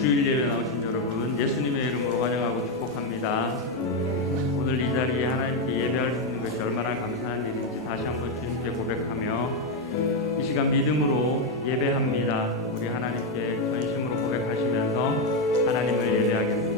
주일 예배 나오신 여러분 예수님의 이름으로 환영하고 축복합니다. 오늘 이 자리에 하나님께 예배할 수 있는 것이 얼마나 감사한 일인지 다시 한번 주님께 고백하며 이 시간 믿음으로 예배합니다. 우리 하나님께 전심으로 고백하시면서 하나님을 예배하겠습니다.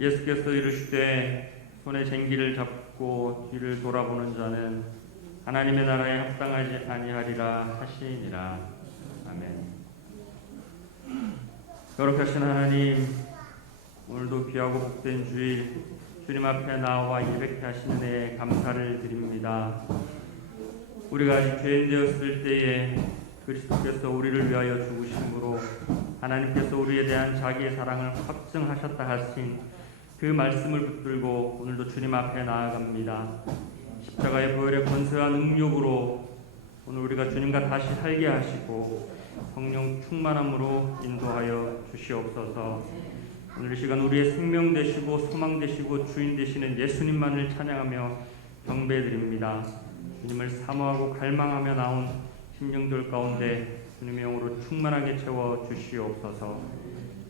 예수께서 이르시되 손에 쟁기를 잡고 뒤를 돌아보는 자는 하나님의 나라에 합당하지 아니하리라 하시니라. 아멘. 거룩하신 하나님, 오늘도 귀하고 복된 주일 주님 앞에 나와 예배케 하시는 데 감사를 드립니다. 우리가 아직 죄인 되었을 때에 그리스도께서 우리를 위하여 죽으심으로 하나님께서 우리에 대한 자기의 사랑을 확증하셨다 하신 그 말씀을 붙들고 오늘도 주님 앞에 나아갑니다. 십자가의 보혈의 권세와 능력으로 오늘 우리가 주님과 다시 살게 하시고 성령 충만함으로 인도하여 주시옵소서. 오늘 이 시간 우리의 생명 되시고 소망 되시고 주인 되시는 예수님만을 찬양하며 경배드립니다. 주님을 사모하고 갈망하며 나온 심령들 가운데 주님의 영으로 충만하게 채워 주시옵소서.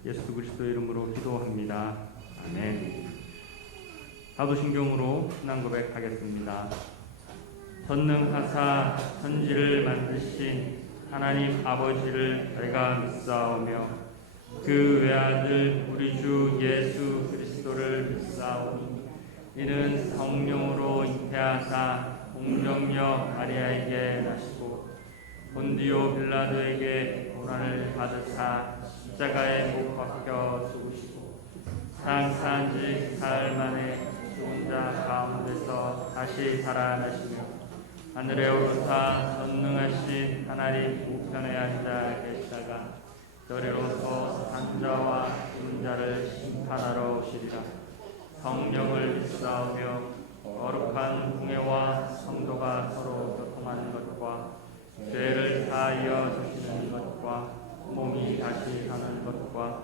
예수 그리스도의 이름으로 기도합니다. 아멘. 사도신경으로 신앙 고백하겠습니다. 전능하사 천지를 만드신 하나님 아버지를 내가 믿사오며 그 외아들 우리 주 예수 그리스도를 믿사오니 이는 성령으로 잉태하사 공정녀 마리아에게 나시고 본디오 빌라도에게 고난을 받으사 십자가에 못 박혀 죽으시고 장사한 지 사흘 만에 죽은 자 가운데서 다시 살아나시며 하늘에 오르사 전능하신 하나님 우편에 앉아 계시다가 저리로서 산 자와 죽은 자를 심판하러 오시리라. 성령을 믿사오며 거룩한 공예와 성도가 서로 교통하는 것과 죄를 사하여 주시는 것과 몸이 다시 사는 것과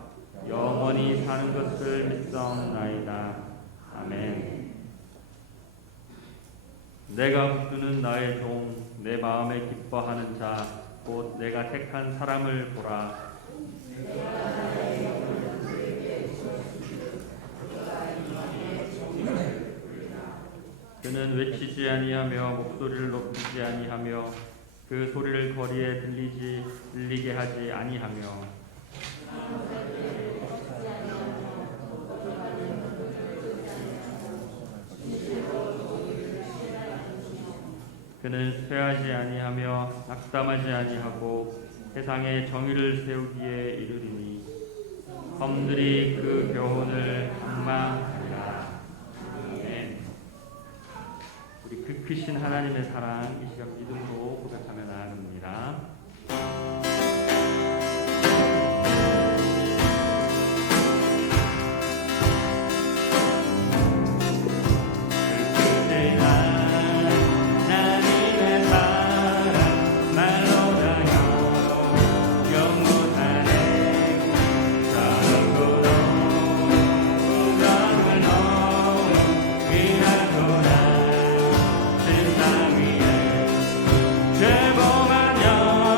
영원히 사는 것을 믿사옵나이다. 아멘. 내가 붙드는 나의 종, 내 마음에 기뻐하는 자, 곧 내가 택한 사람을 보라. 그는 외치지 아니하며 목소리를 높이지 아니하며 그 소리를 거리에 들리게 하지 아니하며 그는 쇠하지 아니하며 낙담하지 아니하고 세상에 정의를 세우기에 이르리니 검들이 그 교훈을 앙망하리라. 아멘. 우리 그 크신 하나님의 사랑 이 시간 믿음으로 고백하며 나아갑니다. 죄범하냐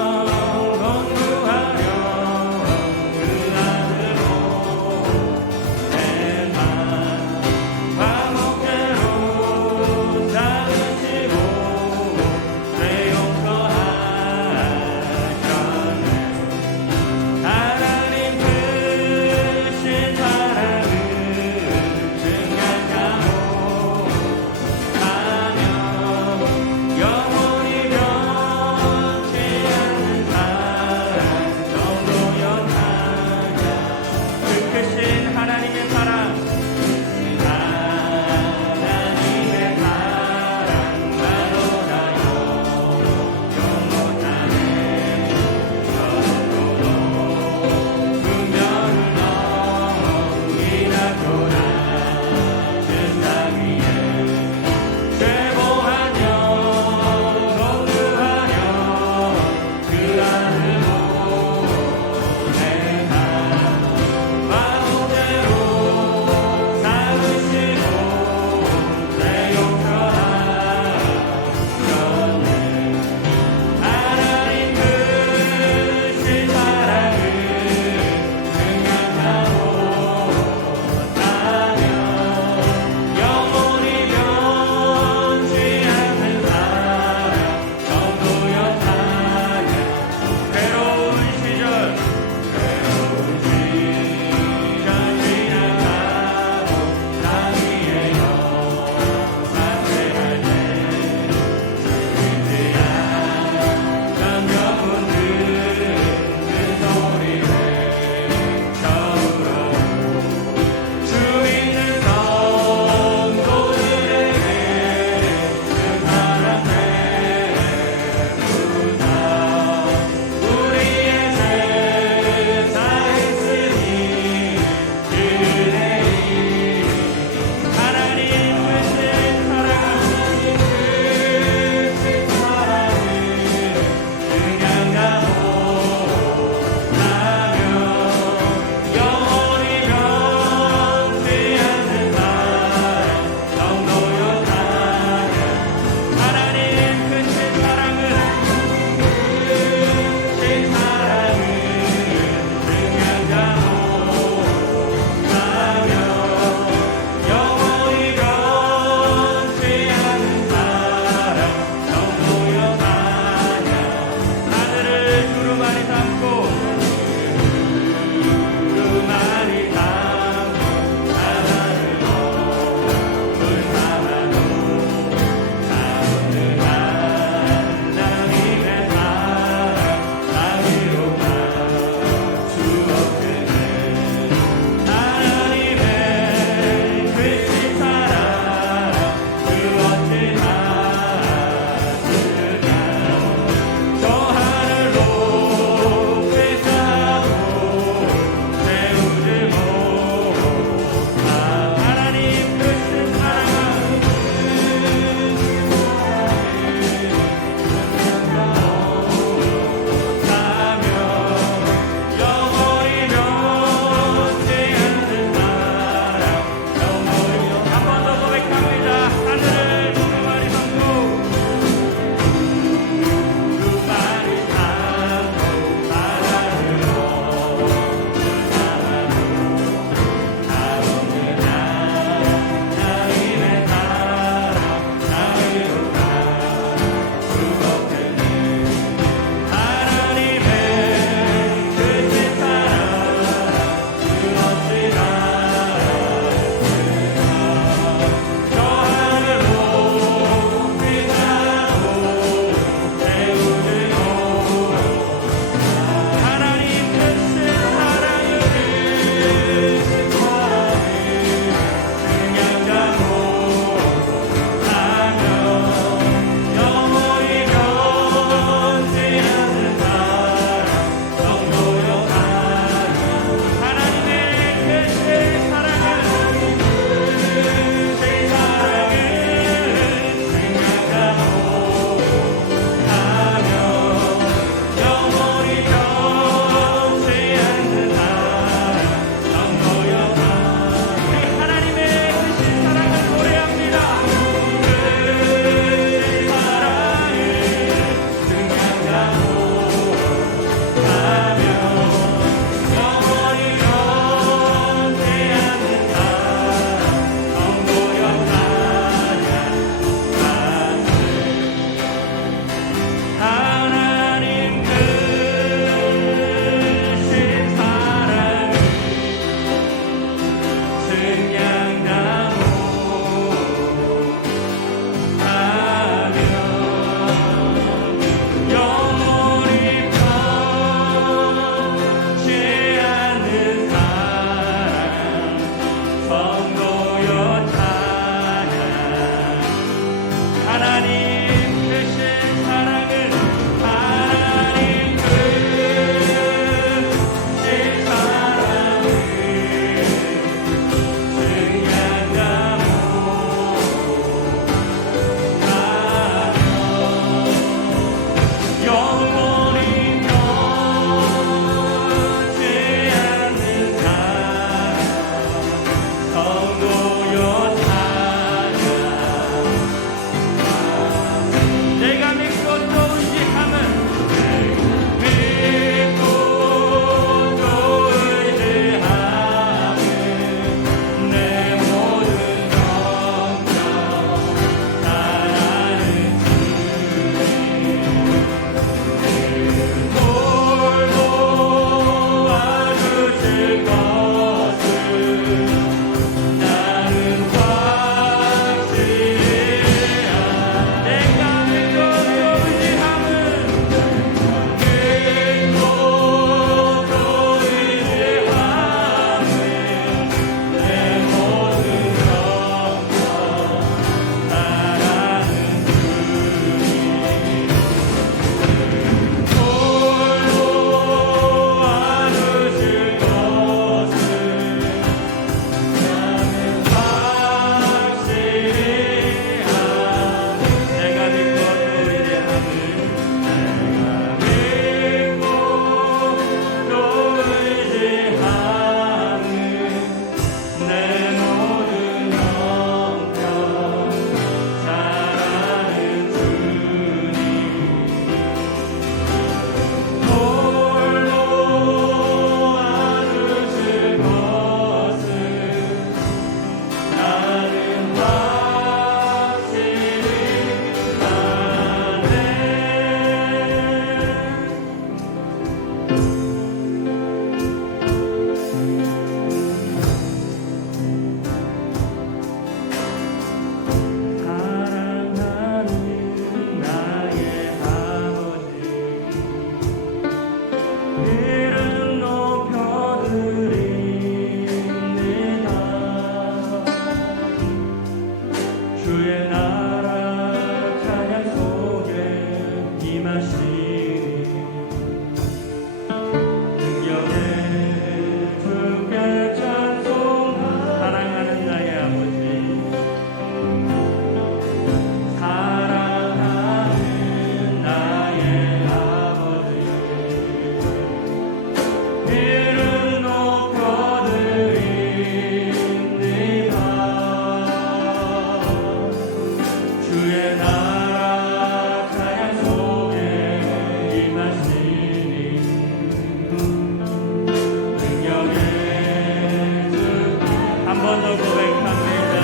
번 더 고백합니다.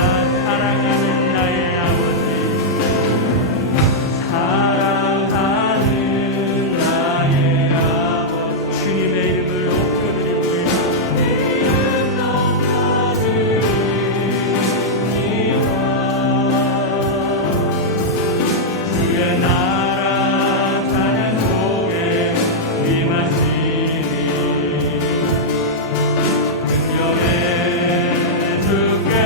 사랑하는 나의 아버지, 사랑하는 나의 아버지, 주님의 이름을 높여드립니다. 주의 나라 찬양 속에 임하시니 긍휼의 주께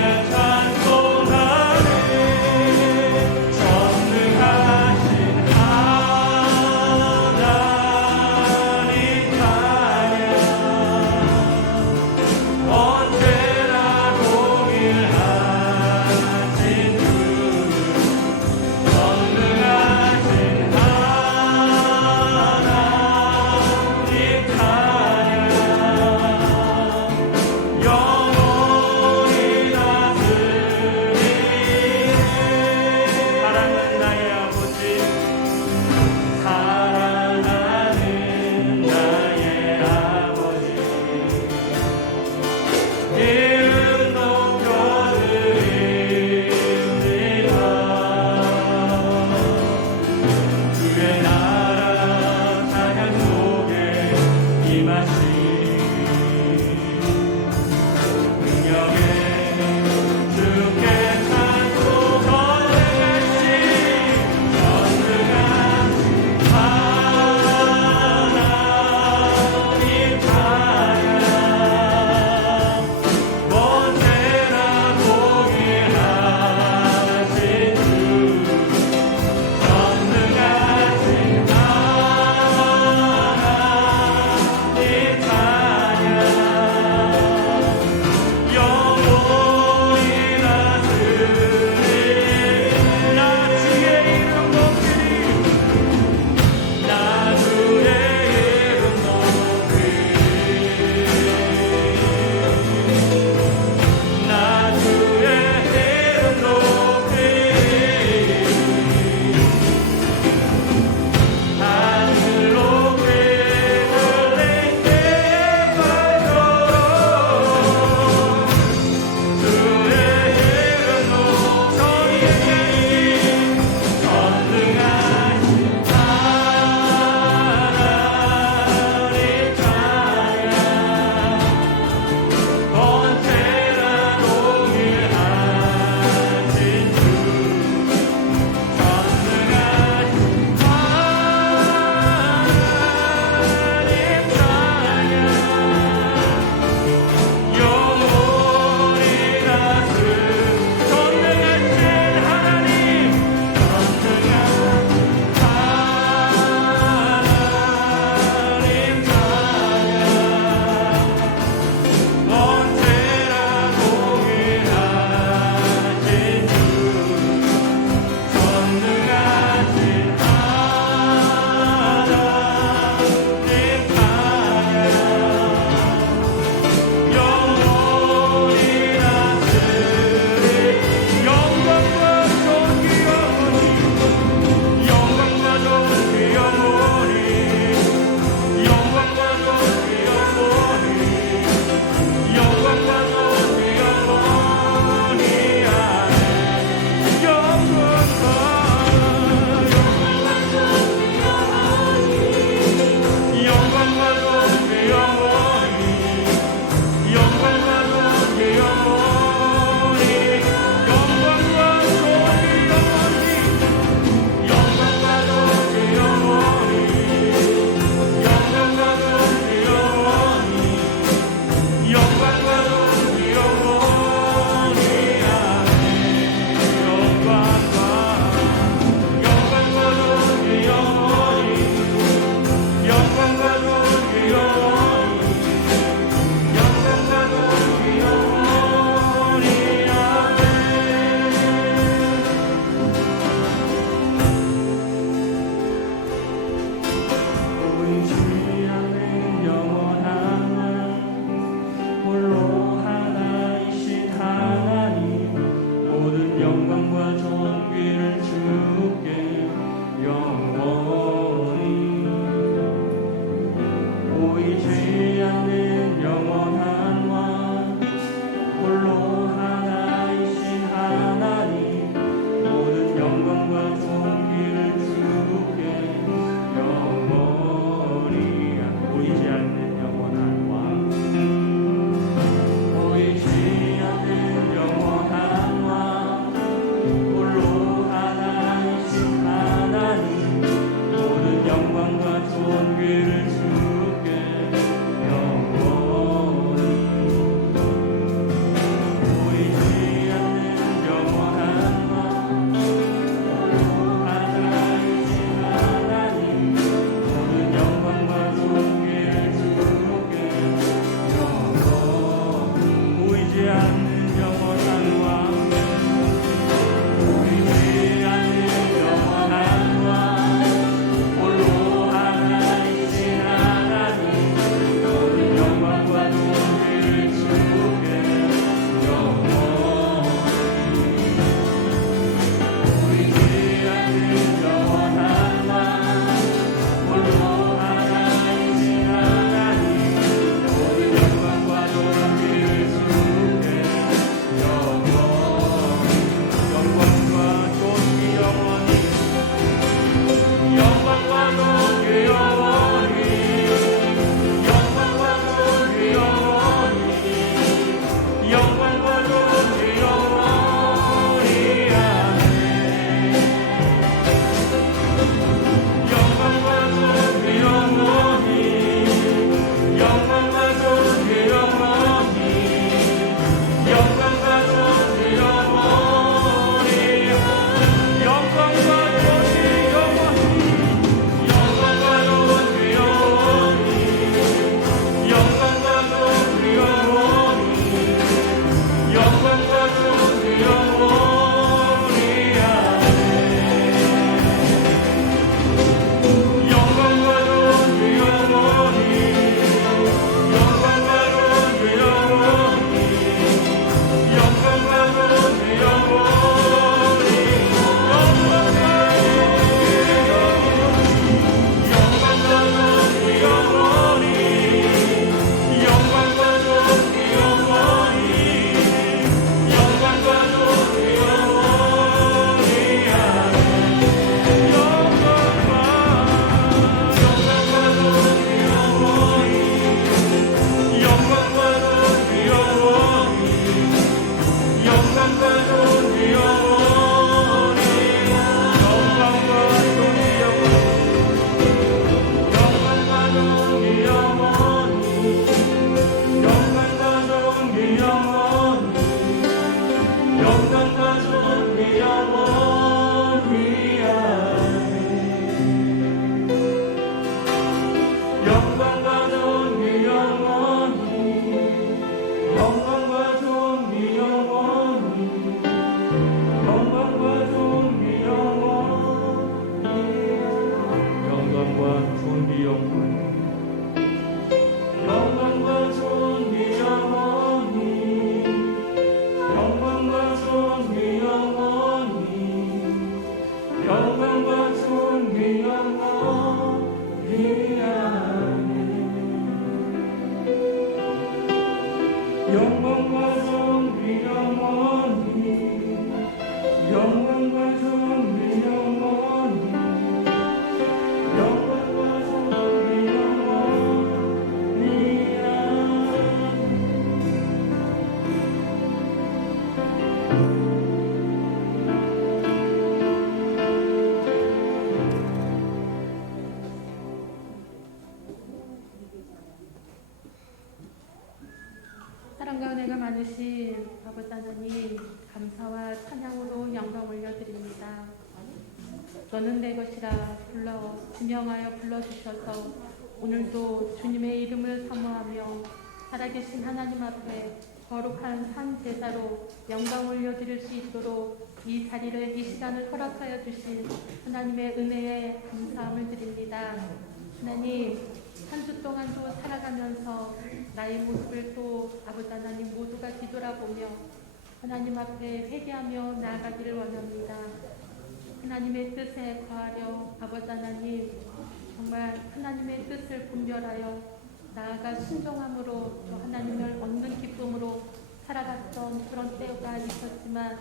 영광과 존귀 영원히 영광과 존귀 영원히 영광과 존귀 영원히 사랑과 은혜가 많으신 아버지 하나님, 감사와 찬양으로 영광 올려드립니다. 너는 내 것이라 불러 지명하여 불러주셔서 오늘도 주님의 이름을 사모하며 살아계신 하나님 앞에 거룩한 산 제사로 영광 올려드릴 수 있도록 이 자리를, 이 시간을 허락하여 주신 하나님의 은혜에 감사함을 드립니다. 하나님, 한 주 동안도 살아가면서 나의 모습을 또 아버지 하나님 모두가 뒤돌아보며 하나님 앞에 회개하며 나아가기를 원합니다. 하나님의 뜻에 거하려 아버지 하나님 정말 하나님의 뜻을 분별하여 나아가 순종함으로 또 하나님을 얻는 기쁨으로 살아갔던 그런 때가 있었지만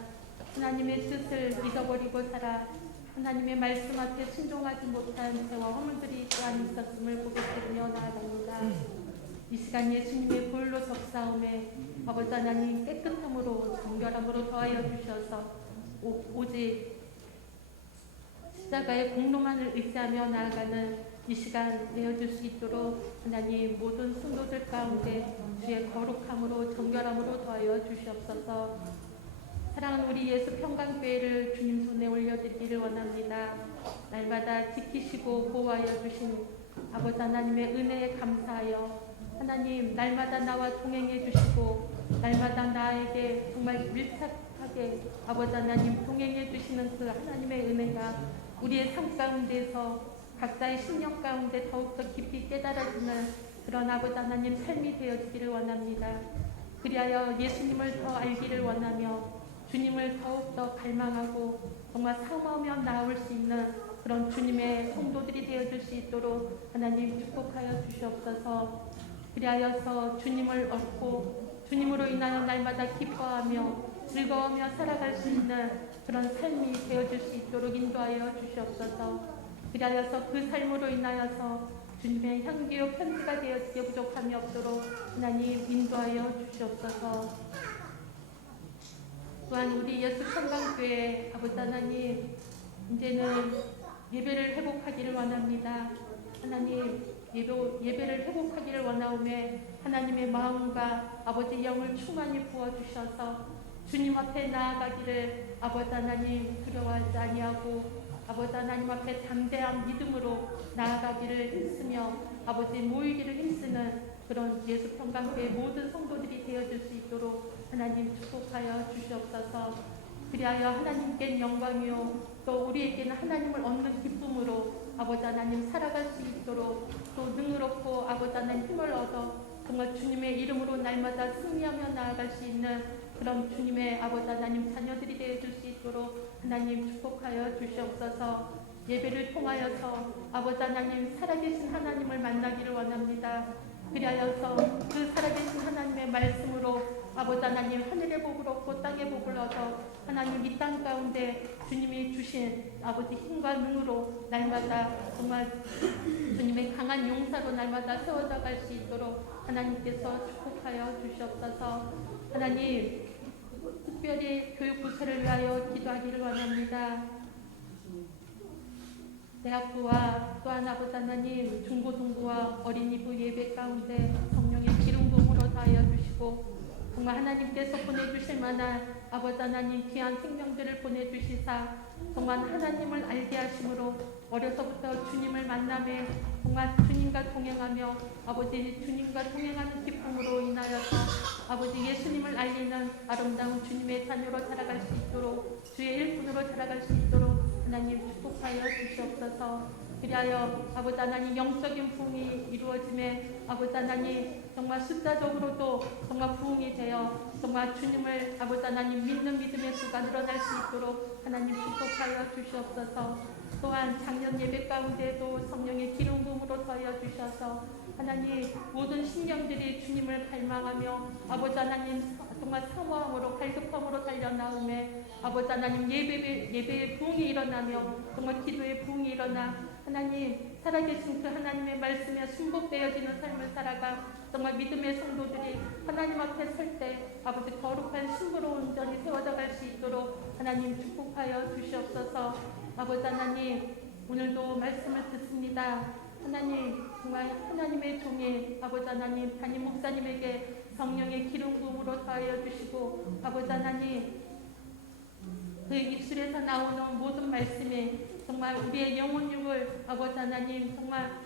하나님의 뜻을 잊어버리고 살아 하나님의 말씀 앞에 순종하지 못한 죄와 허물들이 또한 있었음을 고백드리며 나아갑니다. 이 시간 예수님의 보혈로 접사오매 아버지 하나님 깨끗함으로 정결함으로 더하여 주셔서 오직 십자가의 공로만을 의지하며 나아가는 이 시간 되어줄 수 있도록 하나님 모든 성도들 가운데 주의 거룩함으로 정결함으로 더하여 주시옵소서. 사랑하는 우리 예수 평강교회를 주님 손에 올려드리기를 원합니다. 날마다 지키시고 보호하여 주신 아버지 하나님의 은혜에 감사하여 하나님 날마다 나와 동행해 주시고 날마다 나에게 정말 밀착하게 아버지 하나님 동행해 주시는 그 하나님의 은혜가 우리의 삶 가운데서 각자의 신령 가운데 더욱더 깊이 깨달아지는 그런 아버지 하나님 삶이 되어지기를 원합니다. 그리하여 예수님을 더 알기를 원하며 주님을 더욱더 갈망하고 정말 사모하며 나아올 수 있는 그런 주님의 성도들이 되어줄 수 있도록 하나님 축복하여 주시옵소서. 그리하여서 주님을 얻고 주님으로 인하여 날마다 기뻐하며 즐거워하며 살아갈 수 있는 그런 삶이 되어줄 수 있도록 인도하여 주시옵소서. 그리하여서 그 삶으로 인하여서 주님의 향기로 편지가 되어지게 부족함이 없도록 하나님 인도하여 주시옵소서. 또한 우리 예수 평강교회 아버지 하나님 이제는 예배를 회복하기를 원합니다. 하나님 예배를 회복하기를 원하오매 하나님의 마음과 아버지 영을 충만히 부어주셔서 주님 앞에 나아가기를 아버지 하나님 두려워하지 아니하고 아버지 하나님 앞에 담대한 믿음으로 나아가기를 힘쓰며 아버지 모이기를 힘쓰는 그런 예수 평강교회 모든 성도들이 되어줄 수 있도록 하나님 축복하여 주시옵소서. 그리하여 하나님께는 영광이요 또 우리에게는 하나님을 얻는 기쁨으로 아버지 하나님 살아갈 수 있도록 또 능력고 아버지 하나님 힘을 얻어 정말 주님의 이름으로 날마다 승리하며 나아갈 수 있는 그런 주님의 아버지 하나님 자녀들이 되어줄 수 있도록 하나님 축복하여 주시옵소서. 예배를 통하여서 아버지 하나님 살아계신 하나님을 만나기를 원합니다. 그리하여서 그 살아계신 하나님의 말씀으로 아버지 하나님 하늘의 복을 얻고 땅의 복을 얻어 하나님 이 땅 가운데 주님이 주신 아버지 힘과 능으로 날마다 정말 주님의 강한 용사로 날마다 세워져 갈 수 있도록 하나님께서 축복하여 주시옵소서. 하나님 특별히 교육 부서를 위하여 기도하기를 원합니다. 대학부와 또한 아버지 하나님 중고등부와 어린이부 예배 가운데 성령의 기름 부음으로 다하여 주시고 정말 하나님께서 보내주실 만한 아버지 하나님 귀한 생명들을 보내주시사 정말 하나님을 알게 하심으로 어려서부터 주님을 만남에 정말 주님과 동행하며 아버지 주님과 동행하는 기쁨으로 인하여서 아버지 예수님을 알리는 아름다운 주님의 자녀로 살아갈 수 있도록 주의 일꾼으로 살아갈 수 있도록 하나님 축복하여 주시옵소서. 그리하여 아버지 하나님 영적인 부흥이 이루어짐에 아버지 하나님 정말 숫자적으로도 정말 부흥이 되어 정말 주님을 아버지 하나님 믿는 믿음의 수가 늘어날 수 있도록 하나님 축복하여 주시옵소서. 또한 작년 예배 가운데도 성령의 기름 부음으로 더하여 주셔서 하나님 모든 심령들이 주님을 갈망하며 아버지 하나님 정말 사모함으로 갈급함으로 달려나오매 아버지 하나님 예배의 부흥이 일어나며 정말 기도의 부흥이 일어나 하나님 살아계신 그 하나님의 말씀에 순복되어지는 삶을 살아가 정말 믿음의 성도들이 하나님 앞에 설 때 아버지 거룩한 신부로운 전이 세워져 갈 수 있도록 하나님 축복하여 주시옵소서. 아버지 하나님 오늘도 말씀을 듣습니다. 하나님 정말 하나님의 종의 아버지 하나님 담임 목사님에게 성령의 기름 부음으로 더하여 주시고 아버지 하나님 그 입술에서 나오는 모든 말씀이 정말 우리의 영혼육을 아버지 하나님 정말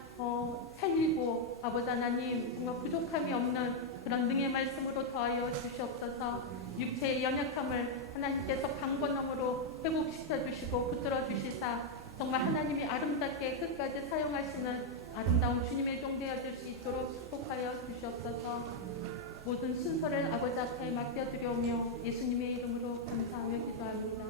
살리고 아버지 하나님 정말 부족함이 없는 그런 능의 말씀으로 더하여 주시옵소서. 육체의 연약함을 하나님께서 강건함으로 회복시켜 주시고 붙들어 주시사 정말 하나님이 아름답게 끝까지 사용하시는 아름다운 주님의 종 되어질 수 있도록 축복하여 주시옵소서. 모든 순서를 아버지 앞에 맡겨드려오며 예수님의 이름으로 감사하며 기도합니다.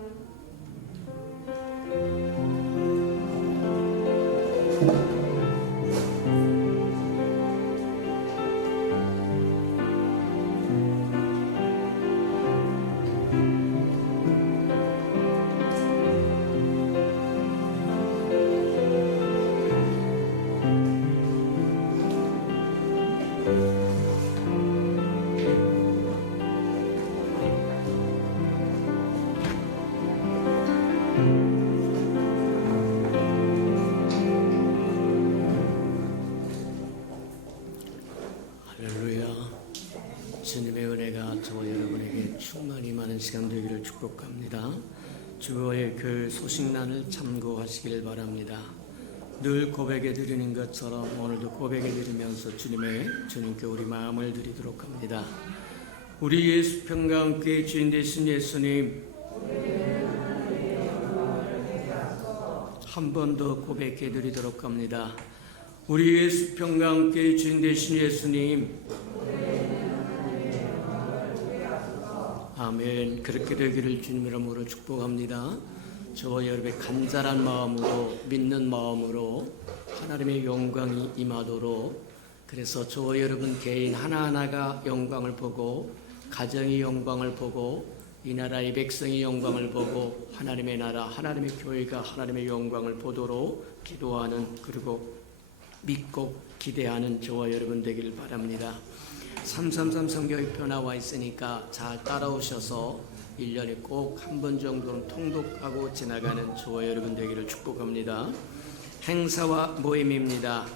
주님의 은혜가 저와 여러분에게 충만히 많은 시간 되기를 축복합니다. 주의 그 소식란을 참고하시길 바랍니다. 늘 고백해 드리는 것처럼 오늘도 고백해 드리면서 주님께 우리 마음을 드리도록 합니다. 우리 예수 평강 함께 주인 되신 예수님, 한 번 더 고백해 드리도록 합니다. 우리 예수 평강 함께 주인 되신 예수님, 아멘. 그렇게 되기를 주님 이름으로 축복합니다. 저와 여러분의 간절한 마음으로 믿는 마음으로 하나님의 영광이 임하도록, 그래서 저와 여러분 개인 하나하나가 영광을 보고 가정의 영광을 보고 이 나라의 백성의 영광을 보고 하나님의 나라 하나님의 교회가 하나님의 영광을 보도록 기도하는, 그리고 믿고 기대하는 저와 여러분 되기를 바랍니다. 333 성경표 나와 있으니까 잘 따라오셔서 1년에 꼭 한 번 정도는 통독하고 지나가는 저와 여러분 되기를 축복합니다. 행사와 모임입니다.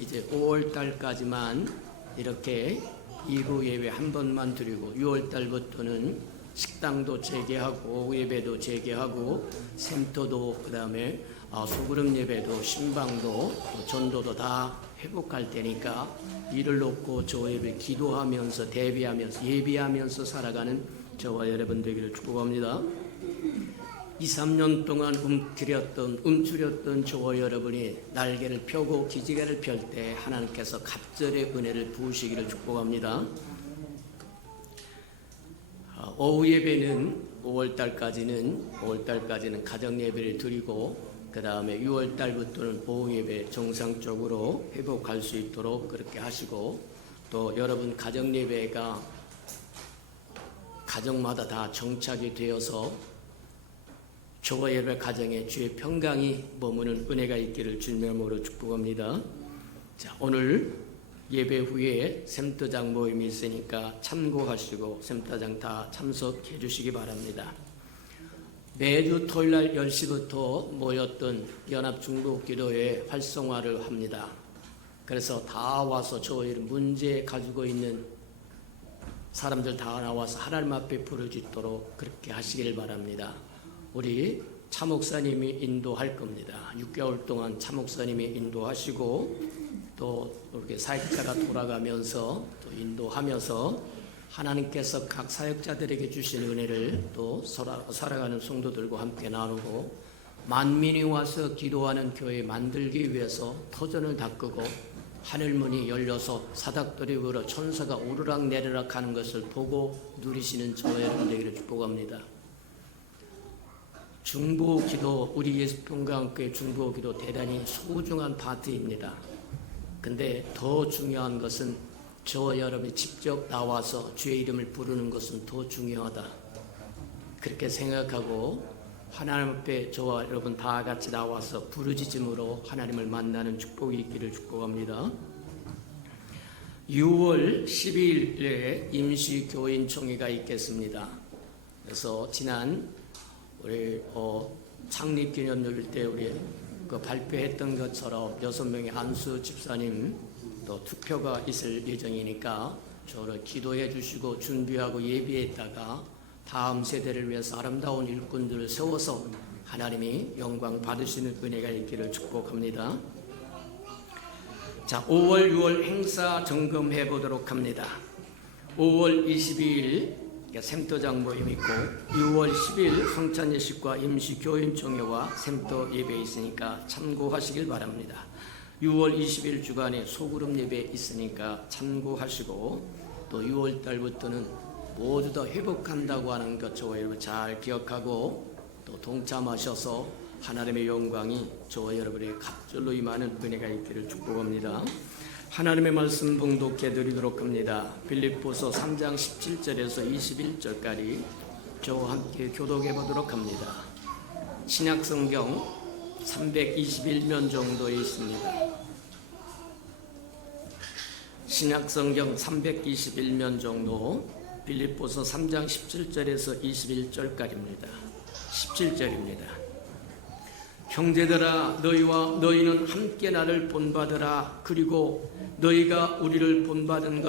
이제 5월달까지만 이렇게 2부 예배 한 번만 드리고 6월달부터는 식당도 재개하고 오후 예배도 재개하고 센터도 그 다음에 소그룹 예배도 신방도 전도도 다 회복할 테니까 이를 놓고 저와 예배 기도하면서 대비하면서 예비하면서 살아가는 저와 여러분 되기를 축복합니다. 2, 3년 동안 움츠렸던 저와 여러분이 날개를 펴고 기지개를 펼 때 하나님께서 갑절의 은혜를 부으시기를 축복합니다. 오후 예배는 5월달까지는 가정 예배를 드리고 그 다음에 6월달부터는 오후 예배 정상적으로 회복할 수 있도록 그렇게 하시고, 또 여러분 가정 예배가 가정마다 다 정착이 되어서 저와 여러분의 가정에 주의 평강이 머무는 은혜가 있기를 주님의 이름으로 축복합니다. 자, 오늘 예배 후에 샘터장 모임이 있으니까 참고하시고 샘터장 다 참석해 주시기 바랍니다. 매주 토요일날 10시부터 모였던 연합중보기도회 활성화를 합니다. 그래서 다 와서 저희 문제 가지고 있는 사람들 다 나와서 하나님 앞에 부르짖도록 그렇게 하시길 바랍니다. 우리 차목사님이 인도할 겁니다. 6개월 동안 차목사님이 인도하시고 또 이렇게 사역자가 돌아가면서 또 인도하면서 하나님께서 각 사역자들에게 주신 은혜를 또 살아가는 성도들과 함께 나누고 만민이 와서 기도하는 교회 만들기 위해서 터전을 닦고 하늘문이 열려서 사닥들이 울어 천사가 오르락 내리락 하는 것을 보고 누리시는 저와 여러분 되기를 축복합니다. 중보기도, 우리 예수평강교회 중보기도 대단히 소중한 파트입니다. 근데 더 중요한 것은 저와 여러분이 직접 나와서 주의 이름을 부르는 것은 더 중요하다. 그렇게 생각하고 하나님 앞에 저와 여러분 다 같이 나와서 부르짖음으로 하나님을 만나는 축복이 있기를 축복합니다. 6월 12일에 임시교인총회가 있겠습니다. 그래서 지난 우리 창립기념일 때 우리 발표했던 것처럼 6명의 안수 집사님 또 투표가 있을 예정이니까 저를 기도해 주시고 준비하고 예비했다가 다음 세대를 위해서 아름다운 일꾼들을 세워서 하나님이 영광 받으시는 은혜가 있기를 축복합니다. 자, 5월, 6월 행사 점검해 보도록 합니다. 5월 22일 샘터장 모임 있고 6월 10일 성찬 예식과 임시교인총회와 샘터 예배 있으니까 참고하시길 바랍니다. 6월 20일 주간에 소그룹 예배 있으니까 참고하시고 또 6월 달부터는 모두 다 회복한다고 하는 것 저와 여러분 잘 기억하고 또 동참하셔서 하나님의 영광이 저와 여러분의 갑절로 임하는 은혜가 있기를 축복합니다. 하나님의 말씀 봉독해 드리도록 합니다. 빌립보서 3장 17절에서 21절까지 저와 함께 교독해 보도록 합니다. 신약성경 321면 정도에 있습니다. 신약성경 321면 정도, 빌립보서 3장 17절에서 21절까지입니다. 17절입니다. 형제들아, 너희는 함께 나를 본받으라. 그리고 너희가 우리를 본받는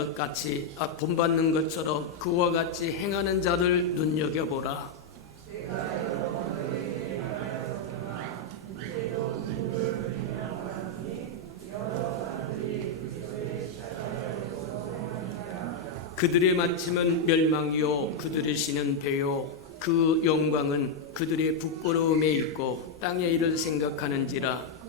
것처럼 그와 같이 행하는 자들 눈여겨보라. 그들의 마침은 멸망이요 그들의 신은 배요 그 영광은 그들의 부끄러움에 있고 땅의 일을 생각하는지라.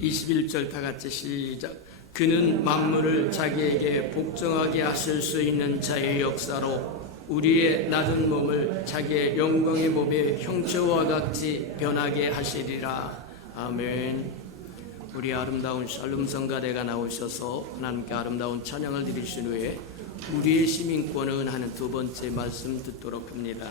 21절 다 같이 시작. 그는 만물을 자기에게 복종하게 하실 수 있는 자의 역사로 우리의 낮은 몸을 자기의 영광의 몸의 형체와 같이 변하게 하시리라. 아멘. 우리 아름다운 샬롬 성가대가 나오셔서 하나님께 아름다운 찬양을 드리신 후에 우리의 시민권은 하는 두 번째 말씀 듣도록 합니다.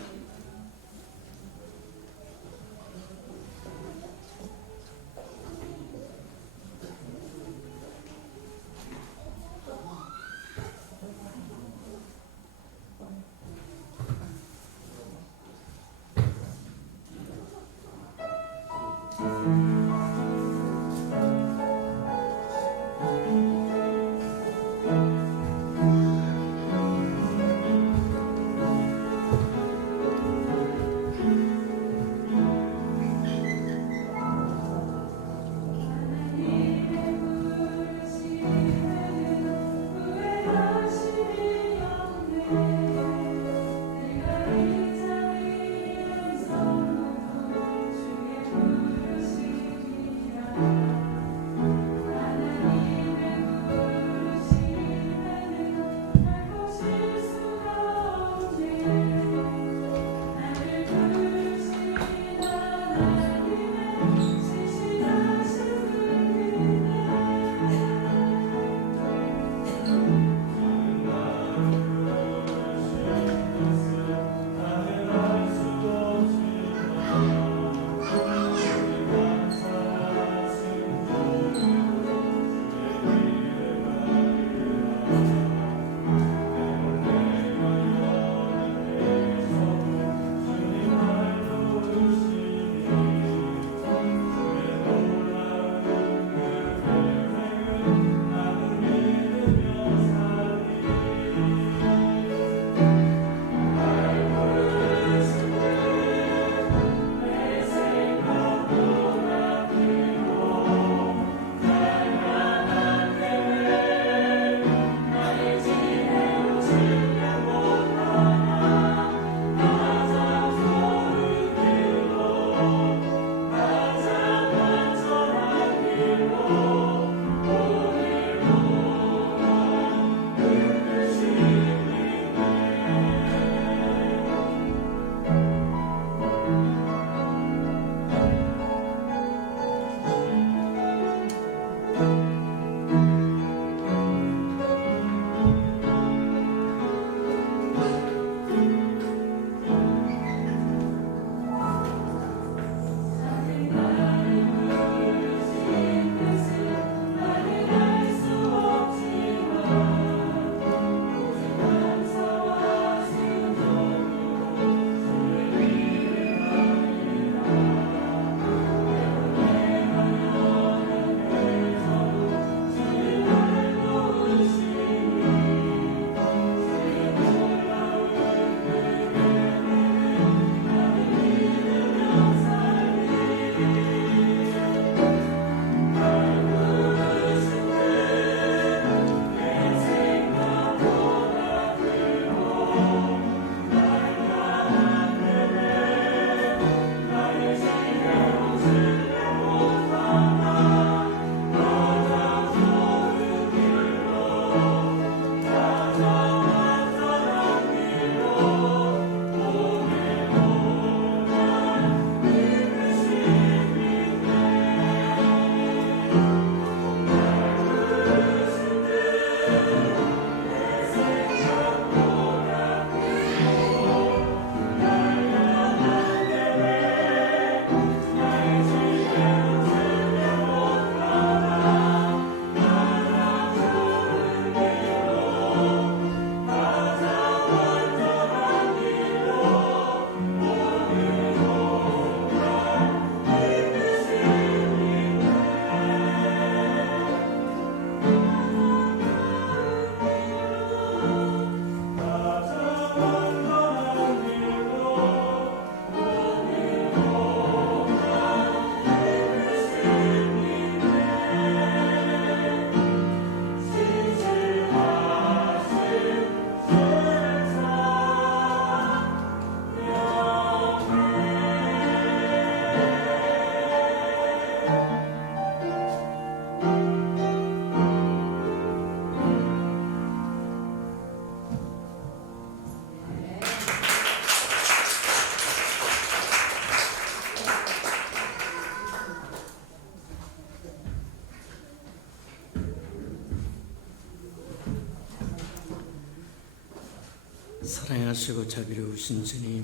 사랑하시고 자비로우신 주님,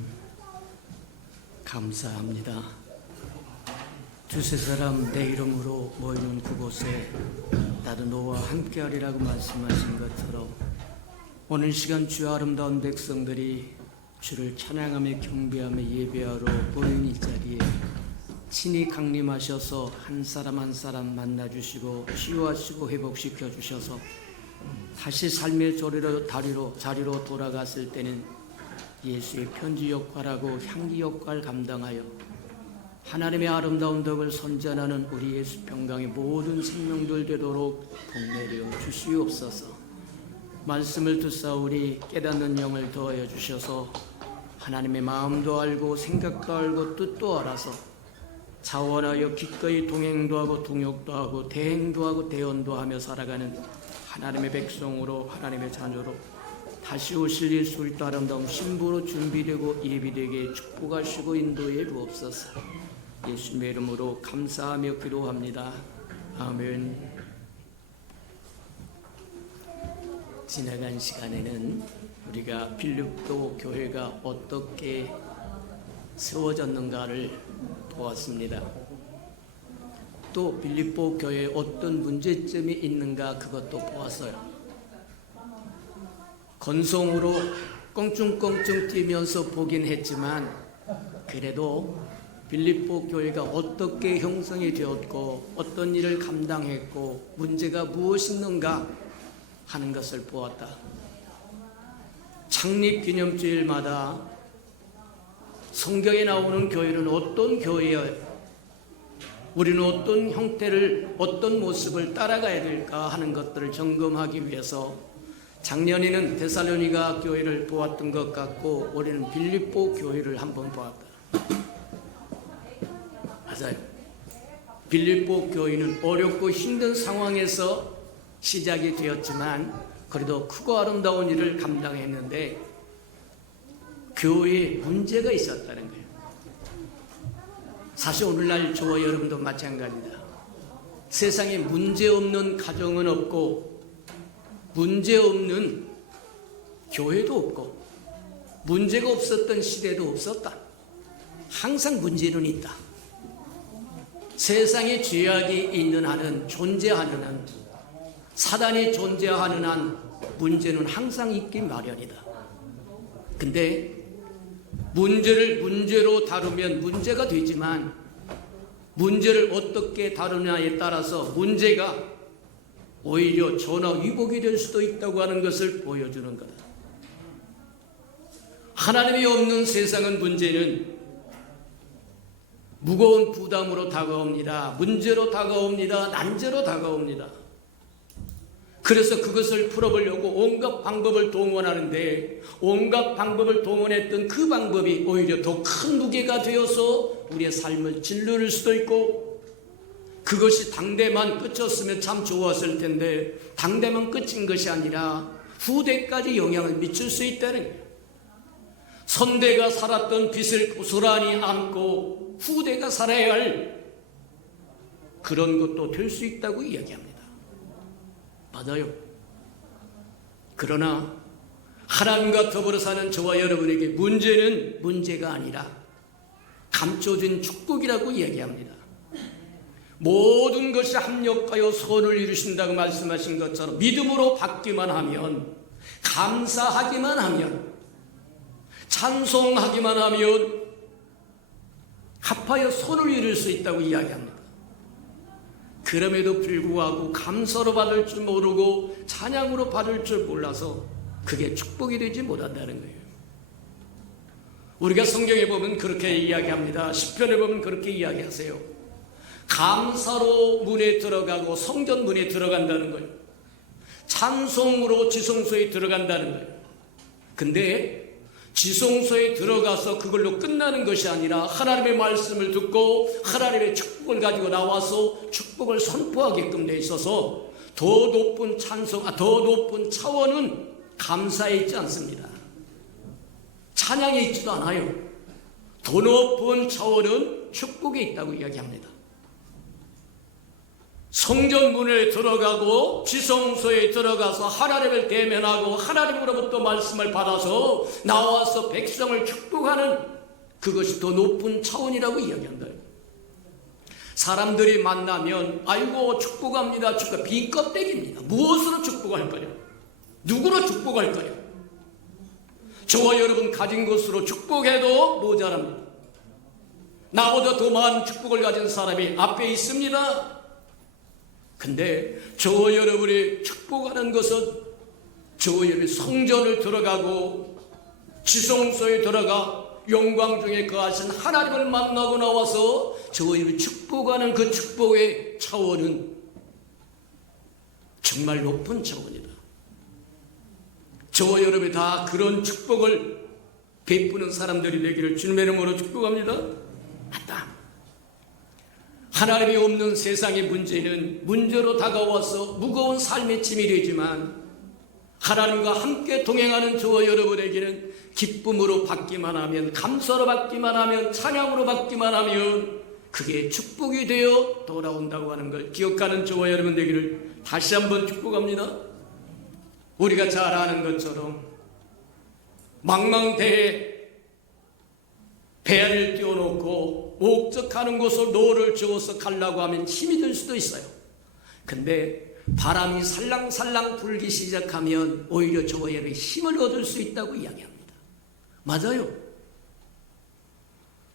감사합니다. 두세 사람 내 이름으로 모이는 그곳에 나도 너와 함께하리라고 말씀하신 것처럼 오늘 시간 주의 아름다운 백성들이 주를 찬양하며 경배하며 예배하러 모인 이 자리에 친히 강림하셔서 한 사람 한 사람 만나주시고 치유하시고 회복시켜 주셔서 다시 삶의 자리로 돌아갔을 때는 예수의 편지 역할하고 향기 역할 감당하여 하나님의 아름다운 덕을 선전하는 우리 예수 평강의 모든 생명들 되도록 복내려 주시옵소서. 말씀을 듣사오니 깨닫는 영을 더하여 주셔서 하나님의 마음도 알고 생각도 알고 뜻도 알아서 자원하여 기꺼이 동행도 하고 동역도 하고 대행도 하고 대언도 하며 살아가는 하나님의 백성으로 하나님의 자녀로 다시 오실 예수 그리스도 아름다운 신부로 준비되고 예비되게 축복하시고 인도해 주옵소서. 예수님의 이름으로 감사하며 기도합니다. 아멘. 지나간 시간에는 우리가 빌립보 교회가 어떻게 세워졌는가를 보았습니다. 또 빌립보 교회에 어떤 문제점이 있는가 그것도 보았어요. 건성으로 껑충껑충 뛰면서 보긴 했지만 그래도 빌립보 교회가 어떻게 형성이 되었고 어떤 일을 감당했고 문제가 무엇이있는가 하는 것을 보았다. 창립기념주일마다 성경에 나오는 교회는 어떤 교회예요? 우리는 어떤 형태를 어떤 모습을 따라가야 될까 하는 것들을 점검하기 위해서 작년에는 데살로니가 교회를 보았던 것 같고 올해는 빌립보 교회를 한번 보았다. 맞아요. 빌립보 교회는 어렵고 힘든 상황에서 시작이 되었지만 그래도 크고 아름다운 일을 감당했는데 교회에 문제가 있었다는 거예요. 사실 오늘날 저와 여러분도 마찬가지입니다. 세상에 문제 없는 가정은 없고 문제 없는 교회도 없고 문제가 없었던 시대도 없었다. 항상 문제는 있다. 세상에 죄악이 있는 한은 존재하는 한 사단이 존재하는 한 문제는 항상 있기 마련이다. 근데 문제를 문제로 다루면 문제가 되지만 문제를 어떻게 다루냐에 따라서 문제가 오히려 전화위복이 될 수도 있다고 하는 것을 보여주는 거다. 하나님이 없는 세상은 문제는 무거운 부담으로 다가옵니다. 문제로 다가옵니다. 난제로 다가옵니다. 그래서 그것을 풀어보려고 온갖 방법을 동원하는데 온갖 방법을 동원했던 그 방법이 오히려 더 큰 무게가 되어서 우리의 삶을 짓누를 수도 있고 그것이 당대만 끝이었으면 참 좋았을 텐데 당대만 끝인 것이 아니라 후대까지 영향을 미칠 수 있다는 거예요. 선대가 살았던 빛을 고스란히 안고 후대가 살아야 할 그런 것도 될 수 있다고 이야기합니다. 맞아요. 그러나 하나님과 더불어 사는 저와 여러분에게 문제는 문제가 아니라 감춰진 축복이라고 이야기합니다. 모든 것이 합력하여 선을 이루신다고 말씀하신 것처럼 믿음으로 받기만 하면 감사하기만 하면 찬송하기만 하면 합하여 선을 이룰 수 있다고 이야기합니다. 그럼에도 불구하고 감사로 받을 줄 모르고 찬양으로 받을 줄 몰라서 그게 축복이 되지 못한다는 거예요. 우리가 성경에 보면 그렇게 이야기합니다. 시편에 보면 그렇게 이야기하세요. 감사로 문에 들어가고 성전 문에 들어간다는 거예요. 찬송으로 지성소에 들어간다는 거예요. 근데 지성소에 들어가서 그걸로 끝나는 것이 아니라 하나님의 말씀을 듣고 하나님의 축복을 가지고 나와서 축복을 선포하게끔 돼 있어서 더 높은 더 높은 차원은 감사에 있지 않습니다. 찬양에 있지도 않아요. 더 높은 차원은 축복에 있다고 이야기합니다. 성전 문에 들어가고 지성소에 들어가서 하나님을 대면하고 하나님으로부터 말씀을 받아서 나와서 백성을 축복하는 그것이 더 높은 차원이라고 이야기한다. 사람들이 만나면 아이고 축복합니다. 축복 빈 껍데기입니다. 무엇으로 축복할 거냐? 누구로 축복할 거냐? 저와 여러분 가진 것으로 축복해도 모자랍니다. 나보다 더 많은 축복을 가진 사람이 앞에 있습니다. 근데 저와 여러분이 축복하는 것은 저와 여러분이 성전을 들어가고 지성소에 들어가 영광 중에 거하신 하나님을 만나고 나와서 저와 여러분이 축복하는 그 축복의 차원은 정말 높은 차원이다. 저와 여러분이 다 그런 축복을 베푸는 사람들이 되기를 주님의 이름으로 축복합니다. 맞다. 하나님이 없는 세상의 문제는 문제로 다가와서 무거운 삶의 짐이 되지만 하나님과 함께 동행하는 저와 여러분에게는 기쁨으로 받기만 하면, 감사로 받기만 하면, 찬양으로 받기만 하면 그게 축복이 되어 돌아온다고 하는 걸 기억하는 저와 여러분 되기를 다시 한번 축복합니다. 우리가 잘 아는 것처럼 망망대해 배를 띄워놓고 목적하는 곳을 노를 저어서 가려고 하면 힘이 들 수도 있어요. 근데 바람이 살랑살랑 불기 시작하면 오히려 저와 여러분이 힘을 얻을 수 있다고 이야기합니다. 맞아요.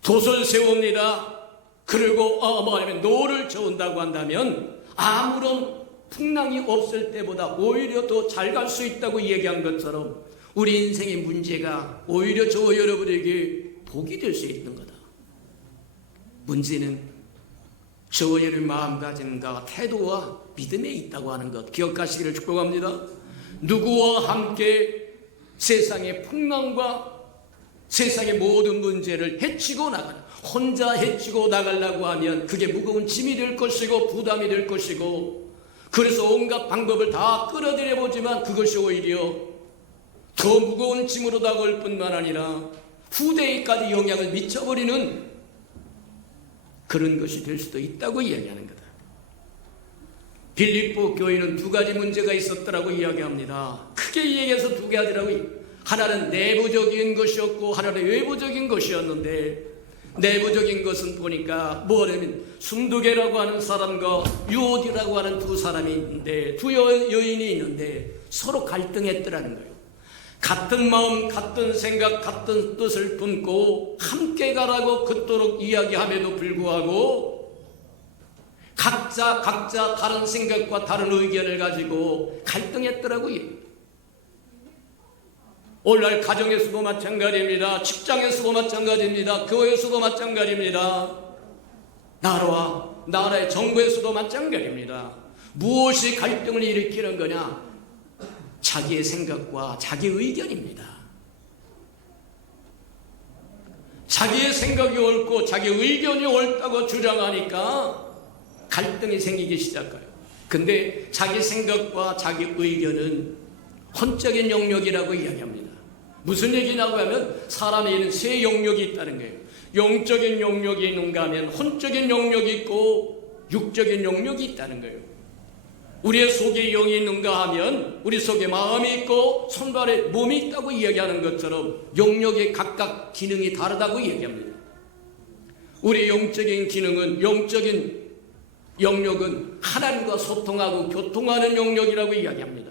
돛을 세웁니다. 그리고 말하면 노를 저은다고 한다면 아무런 풍랑이 없을 때보다 오히려 더 잘 갈 수 있다고 얘기한 것처럼 우리 인생의 문제가 오히려 저와 여러분에게 복이 될 수 있는 거다. 문제는 저와 여러분의 마음가짐과 태도와 믿음에 있다고 하는 것 기억하시기를 축복합니다. 누구와 함께 세상의 풍랑과 세상의 모든 문제를 헤치고 나가는, 혼자 헤치고 나가려고 하면 그게 무거운 짐이 될 것이고 부담이 될 것이고, 그래서 온갖 방법을 다 끌어들여 보지만 그것이 오히려 더 무거운 짐으로 다가올 뿐만 아니라 후대에까지 영향을 미쳐버리는 그런 것이 될 수도 있다고 이야기하는 거다. 빌립보 교회는 두 가지 문제가 있었더라고 이야기합니다. 크게 이야기해서 두 가지라고. 하나는 내부적인 것이었고 하나는 외부적인 것이었는데, 내부적인 것은 보니까 뭐냐면 순두개라고 하는 사람과 유오디라고 하는 두 사람이 있는데, 두 여인이 있는데 서로 갈등했더라는 거예요. 같은 마음, 같은 생각, 같은 뜻을 품고 함께 가라고 그토록 이야기함에도 불구하고 각자 다른 생각과 다른 의견을 가지고 갈등했더라고요. 오늘날 가정에서도 마찬가지입니다. 직장에서도 마찬가지입니다. 교회에서도 마찬가지입니다. 나라의 정부에서도 마찬가지입니다. 무엇이 갈등을 일으키는 거냐? 자기의 생각과 자기의 의견입니다. 자기의 생각이 옳고 자기의 의견이 옳다고 주장하니까 갈등이 생기기 시작해요. 근데 자기 생각과 자기 의견은 혼적인 영역이라고 이야기합니다. 무슨 얘기냐고 하면 사람에게는 세 영역이 있다는 거예요. 영적인 영역이 있는가 하면 혼적인 영역이 있고 육적인 영역이 있다는 거예요. 우리의 속에 영이 있는가 하면 우리 속에 마음이 있고 손발에 몸이 있다고 이야기하는 것처럼 영역의 각각 기능이 다르다고 이야기합니다. 우리의 영적인 기능은, 영적인 영역은 하나님과 소통하고 교통하는 영역이라고 이야기합니다.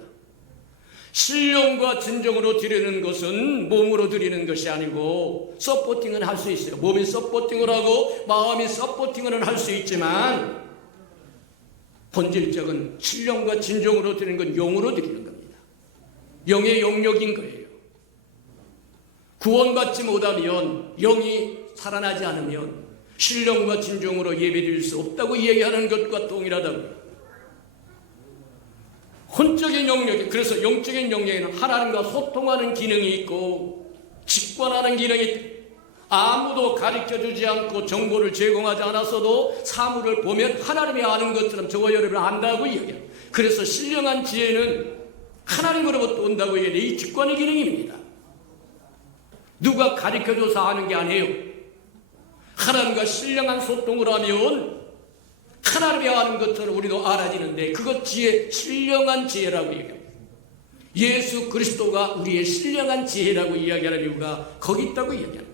신령과 진정으로 드리는 것은 몸으로 드리는 것이 아니고 서포팅은 할 수 있어요. 몸이 서포팅을 하고 마음이 서포팅을 할 수 있지만 본질적인 신령과 진정으로 드리는 건 영으로 드리는 겁니다. 영의 영역인 거예요. 구원받지 못하면, 영이 살아나지 않으면 신령과 진정으로 예배드릴 수 없다고 이야기하는 것과 동일하다고요. 혼적인 영역이, 그래서 영적인 영역에는 하나님과 소통하는 기능이 있고 직관하는 기능이 있고, 아무도 가르쳐주지 않고 정보를 제공하지 않았어도 사물을 보면 하나님이 아는 것처럼 저와 여러분 안다고 이야기해요. 그래서 신령한 지혜는 하나님으로부터 온다고 이야기해요. 이 직관의 기능입니다. 누가 가르쳐줘서 아는 게 아니에요. 하나님과 신령한 소통을 하면 하나님이 아는 것처럼 우리도 알아지는데 그것 지혜, 신령한 지혜라고 얘기합니다. 예수 그리스도가 우리의 신령한 지혜라고 이야기하는 이유가 거기 있다고 이야기합니다.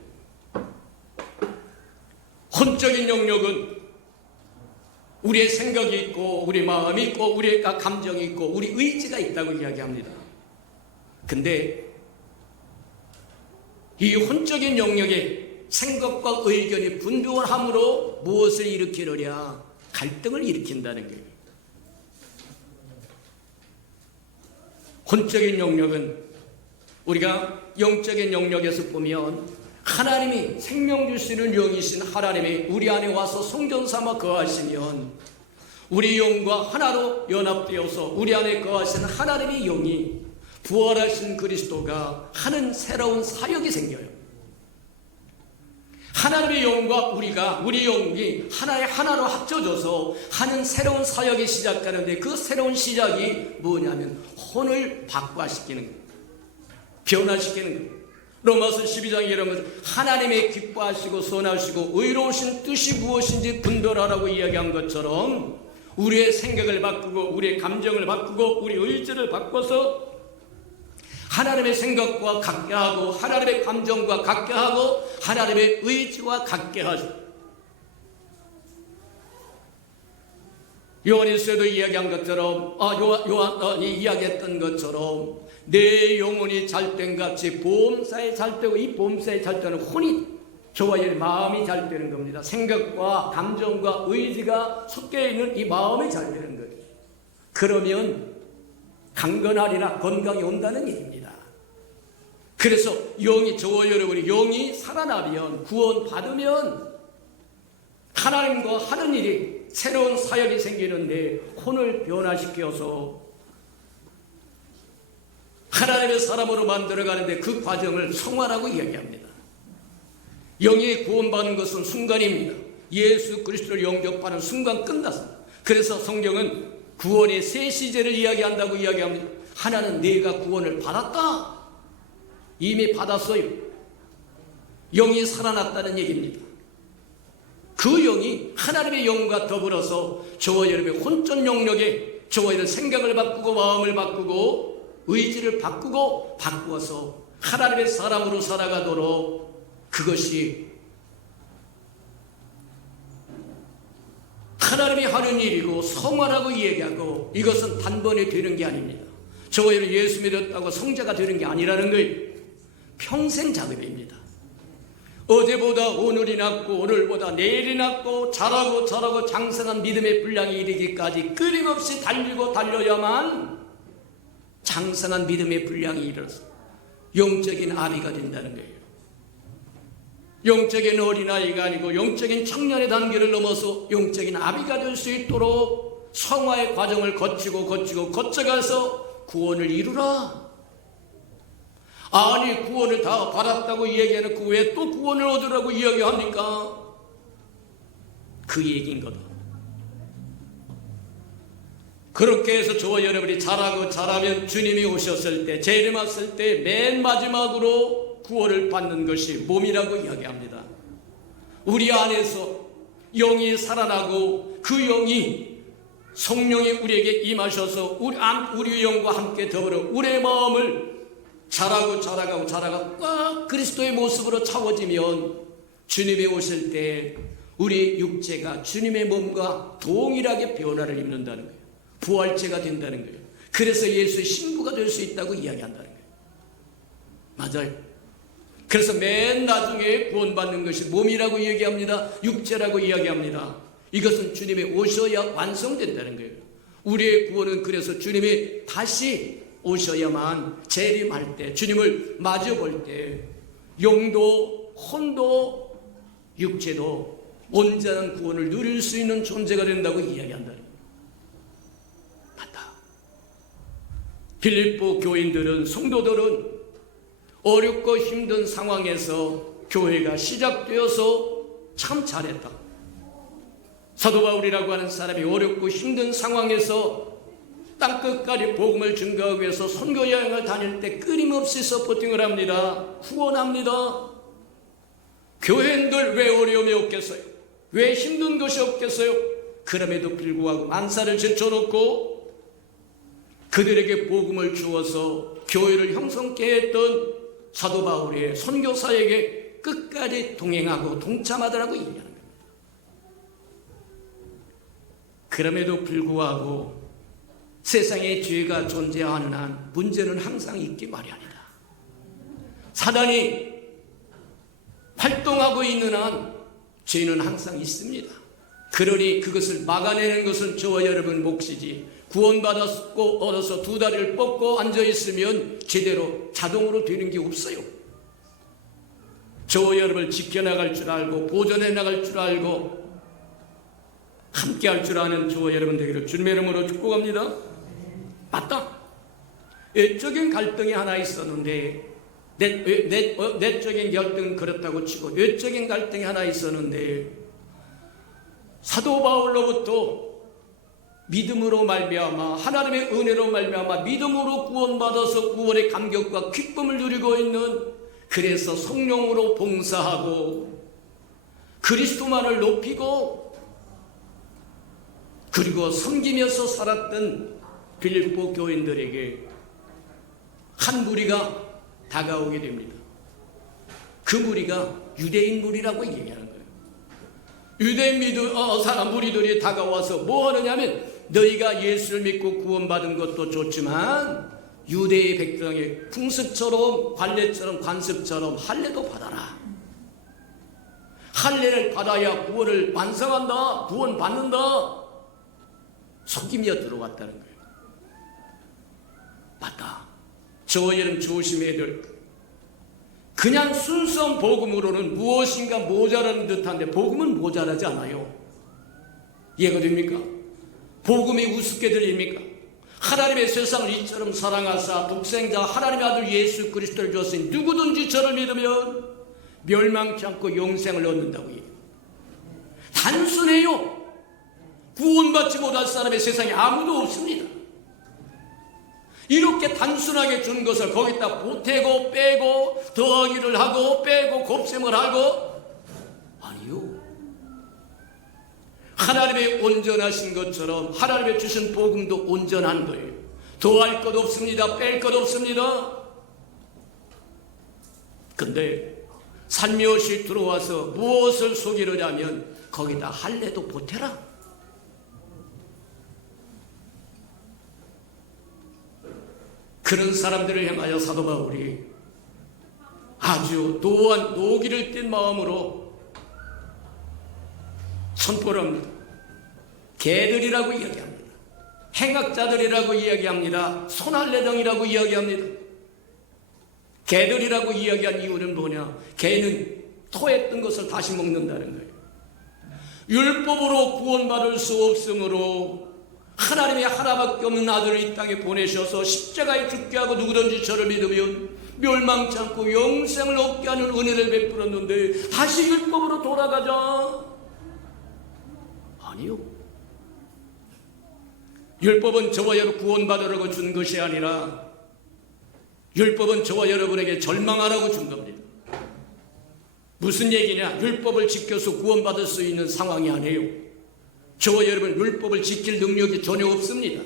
혼적인 영역은 우리의 생각이 있고 우리 마음이 있고 우리의 감정이 있고 우리 의지가 있다고 이야기합니다. 근데 이 혼적인 영역에 생각과 의견이 분별함으로 무엇을 일으키느냐? 갈등을 일으킨다는 거예요. 혼적인 영역은 우리가 영적인 영역에서 보면 하나님이 생명 주시는 영이신 하나님이 우리 안에 와서 성전 삼아 거하시면 우리 영과 하나로 연합되어서 우리 안에 거하시는 하나님의 영이 부활하신 그리스도가 하는 새로운 사역이 생겨요. 하나님의 영과 우리 영이 하나로 합쳐져서 하는 새로운 사역이 시작하는데 그 새로운 시작이 뭐냐면 혼을 박과시키는 거예요. 변화시키는 거예요. 로마서 12장에 이런 것을 하나님의 기뻐하시고 선하시고 의로우신 뜻이 무엇인지 분별하라고 이야기한 것처럼 우리의 생각을 바꾸고 우리의 감정을 바꾸고 우리 의지를 바꿔서 하나님의 생각과 같게 하고 하나님의 감정과 같게 하고 하나님의 의지와 같게 하죠. 요한일서에도 이야기한 것처럼 요한이 이야기했던 것처럼 내 영혼이 잘된 같이 보험사에 잘되고 이 보험사에 잘되는 혼이 저와 의 마음이 잘되는 겁니다. 생각과 감정과 의지가 섞여 있는 이 마음이 잘되는 거예요. 그러면 강건하리라 건강이 온다는 얘기입니다. 그래서 저와 여러분이 영이 살아나면 구원받으면 하나님과 하는 일이 새로운 사역이 생기는데 혼을 변화시켜서 하나님의 사람으로 만들어가는데 그 과정을 성화라고 이야기합니다. 영이 구원받는 것은 순간입니다. 예수 그리스도를 영접하는 순간 끝났습니다. 그래서 성경은 구원의 세 시제를 이야기한다고 이야기합니다. 하나는 내가 구원을 받았다. 이미 받았어요. 영이 살아났다는 얘기입니다. 그 영이 하나님의 영과 더불어서 저와 여러분의 혼전 영역에 저와 여러분 생각을 바꾸고 마음을 바꾸고 의지를 바꾸어서 하나님의 사람으로 살아가도록 그것이 하나님이 하는 일이고 성화라고 이야기하고 이것은 단번에 되는 게 아닙니다. 저와 여러분 예수 믿었다고 성자가 되는 게 아니라는 거예요. 평생 작업입니다. 어제보다 오늘이 낫고 오늘보다 내일이 낫고 잘하고 장성한 믿음의 분량이 이르기까지 끊임없이 달려야만 장성한 믿음의 분량이 이르러서 영적인 아비가 된다는 거예요. 영적인 어린아이가 아니고 영적인 청년의 단계를 넘어서 영적인 아비가 될 수 있도록 성화의 과정을 거쳐가서 구원을 이루라. 아니 구원을 다 받았다고 얘기해놓고 왜 또 구원을 얻으라고 이야기합니까? 그 얘기인 거다. 그렇게 해서 저와 여러분이 잘하면 주님이 오셨을 때 재림하실 때 맨 마지막으로 구원을 받는 것이 몸이라고 이야기합니다. 우리 안에서 영이 살아나고 그 영이 성령이 우리에게 임하셔서 우리 영과 함께 더불어 우리의 마음을 자라고 꽉 그리스도의 모습으로 차워지면 주님이 오실 때 우리 육체가 주님의 몸과 동일하게 변화를 입는다는 거예요. 부활체가 된다는 거예요. 그래서 예수의 신부가 될 수 있다고 이야기한다는 거예요. 맞아요. 그래서 맨 나중에 구원받는 것이 몸이라고 얘기합니다. 육체라고 이야기합니다. 이것은 주님이 오셔야 완성된다는 거예요. 우리의 구원은 그래서 주님이 다시 오셔야만 재림할 때 주님을 마주볼 때 영도 혼도 육체도 온전한 구원을 누릴 수 있는 존재가 된다고 이야기한다는 거예요. 맞다. 빌립보 교인들은 성도들은 어렵고 힘든 상황에서 교회가 시작되어서 참 잘했다. 사도 바울이라고 하는 사람이 어렵고 힘든 상황에서 땅끝까지 복음을 증거하기 위해서 선교 여행을 다닐 때 끊임없이 서포팅을 합니다. 후원합니다. 교회인들 왜 어려움이 없겠어요? 왜 힘든 것이 없겠어요? 그럼에도 불구하고 만사를 제쳐놓고 그들에게 복음을 주어서 교회를 형성케 했던 사도 바울의 선교사에게 끝까지 동행하고 동참하더라고 얘기하는 겁니다. 그럼에도 불구하고 세상에 죄가 존재하는 한 문제는 항상 있기 마련이다. 사단이 활동하고 있는 한 죄는 항상 있습니다. 그러니 그것을 막아내는 것은 저와 여러분 몫이지, 구원받았고 얻어서 두 다리를 뻗고 앉아있으면 제대로 자동으로 되는 게 없어요. 저와 여러분을 지켜나갈 줄 알고 보존해 나갈 줄 알고 함께 할 줄 아는 저와 여러분 되기를 주님의 이름으로 축복합니다. 맞다. 외적인 갈등이 하나 있었는데, 내적인 갈등은 그렇다고 치고 외적인 갈등이 하나 있었는데, 사도 바울로부터 믿음으로 말미암아 하나님의 은혜로 말미암아 믿음으로 구원받아서 구원의 감격과 기쁨을 누리고 있는, 그래서 성령으로 봉사하고 그리스도만을 높이고 그리고 섬기면서 살았던 빌립보 교인들에게 한 무리가 다가오게 됩니다. 그 무리가 유대인 무리라고 얘기하는 거예요. 유대인 무리들이 다가와서 뭐 하느냐면, 너희가 예수를 믿고 구원받은 것도 좋지만 유대의 백성의 풍습처럼 관례처럼 관습처럼 할례도 받아라. 할례를 받아야 구원을 완성한다, 구원받는다. 속임이어 들어왔다는 거예요. 맞다. 저와 여러분 조심해야 될, 그냥 순수한 복음으로는 무엇인가 모자라는 듯한데 복음은 모자라지 않아요. 이해가 됩니까? 복음이 우습게 들립니까? 하나님의 세상을 이처럼 사랑하사 독생자 하나님의 아들 예수 그리스도를 주었으니 누구든지 저를 믿으면 멸망치 않고 영생을 얻는다고 해요. 단순해요. 구원받지 못할 사람의 세상에 아무도 없습니다. 이렇게 단순하게 준 것을 거기다 보태고 빼고 더하기를 하고 빼고 곱셈을 하고, 아니요. 하나님의 온전하신 것처럼 하나님의 주신 복음도 온전한 거예요. 더할 것 없습니다. 뺄 것 없습니다. 근데 살며시 들어와서 무엇을 속이려냐면 거기다 할례도 보태라. 그런 사람들을 향하여 사도 바울이 아주 노한 노기를 띤 마음으로 선포를 합니다. 개들이라고 이야기합니다. 행악자들이라고 이야기합니다. 손할례당이라고 이야기합니다. 개들이라고 이야기한 이유는 뭐냐? 개는 토했던 것을 다시 먹는다는 거예요. 율법으로 구원받을 수 없으므로 하나님의 하나밖에 없는 아들을 이 땅에 보내셔서 십자가에 죽게 하고 누구든지 저를 믿으면 멸망치 않고 영생을 얻게 하는 은혜를 베풀었는데 다시 율법으로 돌아가자? 아니요. 율법은 저와 여러분 구원받으라고 준 것이 아니라 율법은 저와 여러분에게 절망하라고 준 겁니다. 무슨 얘기냐? 율법을 지켜서 구원받을 수 있는 상황이 아니에요. 저와 여러분 율법을 지킬 능력이 전혀 없습니다.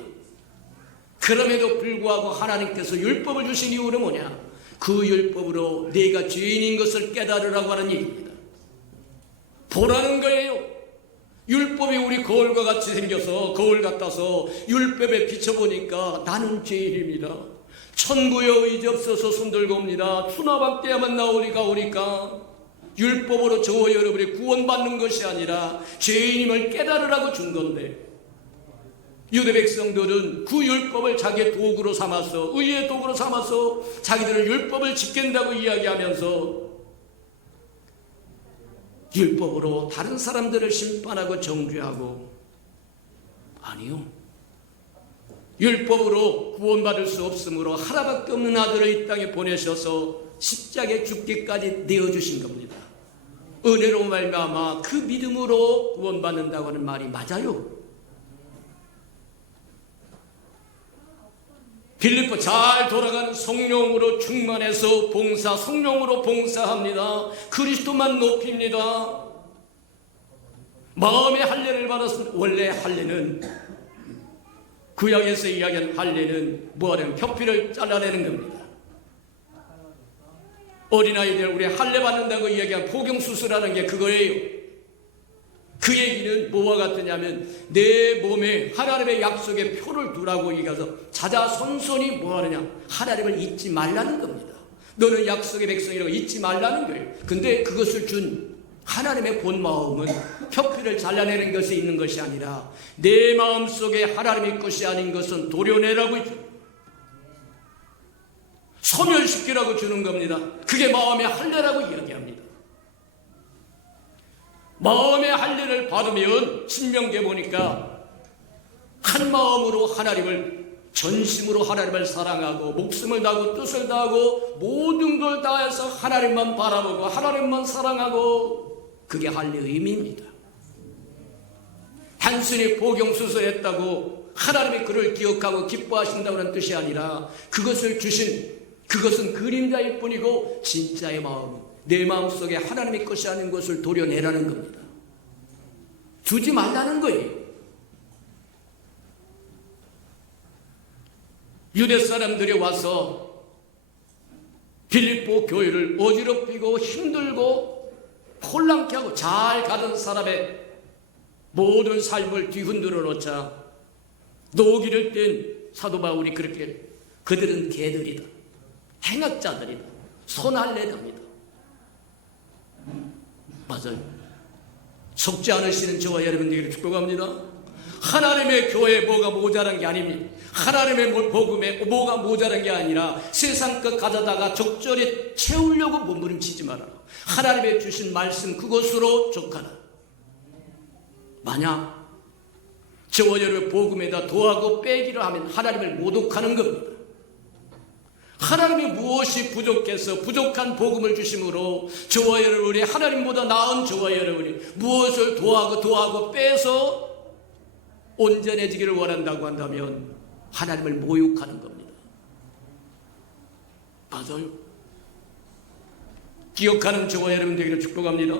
그럼에도 불구하고 하나님께서 율법을 주신 이유는 뭐냐? 그 율법으로 내가 죄인인 것을 깨달으라고 하는 얘기입니다. 보라는 거예요. 율법이 우리 거울과 같이 생겨서 거울 같아서 율법에 비춰보니까 나는 죄인입니다. 천부여 의지 없어서 손들고 옵니다. 추나방 때야만 나오리가 오니까 율법으로 저와 여러분이 구원받는 것이 아니라 죄인임을 깨달으라고 준 건데, 유대 백성들은 그 율법을 자기의 도구로 삼아서 의의 도구로 삼아서 자기들은 율법을 지킨다고 이야기하면서 율법으로 다른 사람들을 심판하고 정죄하고, 아니요. 율법으로 구원받을 수 없으므로 하나밖에 없는 아들을 이 땅에 보내셔서 십자가에 죽기까지 내어주신 겁니다. 은혜로 말미암아 그 믿음으로 구원받는다고 하는 말이 맞아요. 빌립보 잘 돌아가는 성령으로 충만해서 성령으로 봉사합니다. 그리스도만 높입니다. 마음의 할례를 받았습니다. 원래 할례는 구약에서 이야기하는 할례는 뭐하냐면 표피를 잘라내는 겁니다. 어린아이들 우리 할례 받는다고 이야기한 포경수술하는 게 그거예요. 그 얘기는 뭐와 같으냐면 내 몸에 하나님의 약속의 표를 두라고 얘기해서 자자손손이 뭐하느냐, 하나님을 잊지 말라는 겁니다. 너는 약속의 백성이라고 잊지 말라는 거예요. 근데 그것을 준 하나님의 본 마음은 표피를 잘라내는 것이 있는 것이 아니라 내 마음속에 하나님의 것이 아닌 것은 도려내라고 있죠. 소멸시키라고 주는 겁니다. 그게 마음의 할례라고 이야기합니다. 마음의 할례를 받으면 신명기에 보니까 한 마음으로 하나님을, 전심으로 하나님을 사랑하고 목숨을 다하고 뜻을 다하고 모든 걸 다해서 하나님만 바라보고 하나님만 사랑하고, 그게 할례의 의미입니다. 단순히 복용수술했다고 하나님이 그를 기억하고 기뻐하신다는 뜻이 아니라 그것을 주신, 그것은 그림자일 뿐이고 진짜의 마음, 내 마음속에 하나님의 것이 아닌 것을 도려내라는 겁니다. 주지 말라는 거예요. 유대 사람들이 와서 빌립보 교회를 어지럽히고 힘들고 혼란케 하고 잘 가던 사람의 모든 삶을 뒤흔들어 놓자 노기를 뗀 사도 바울이 그렇게, 그들은 개들이다, 행악자들이다, 손할례답니다. 맞아요. 속지 않으시는 저와 여러분들에게 축복합니다. 하나님의 교회에 뭐가 모자란 게 아닙니다. 하나님의 복음에 뭐가 모자란 게 아니라 세상 것 가져다가 적절히 채우려고 몸부림치지 마라. 하나님의 주신 말씀 그것으로 족하라. 만약 저와 여러분의 복음에다 더하고 빼기를 하면 하나님을 모독하는 겁니다. 하나님이 무엇이 부족해서 부족한 복음을 주심으로 저와 여러분이 하나님보다 나은 저와 여러분이 무엇을 더하고 빼서 온전해지기를 원한다고 한다면 하나님을 모욕하는 겁니다. 맞아요. 기억하는 저와 여러분들에게 축복합니다.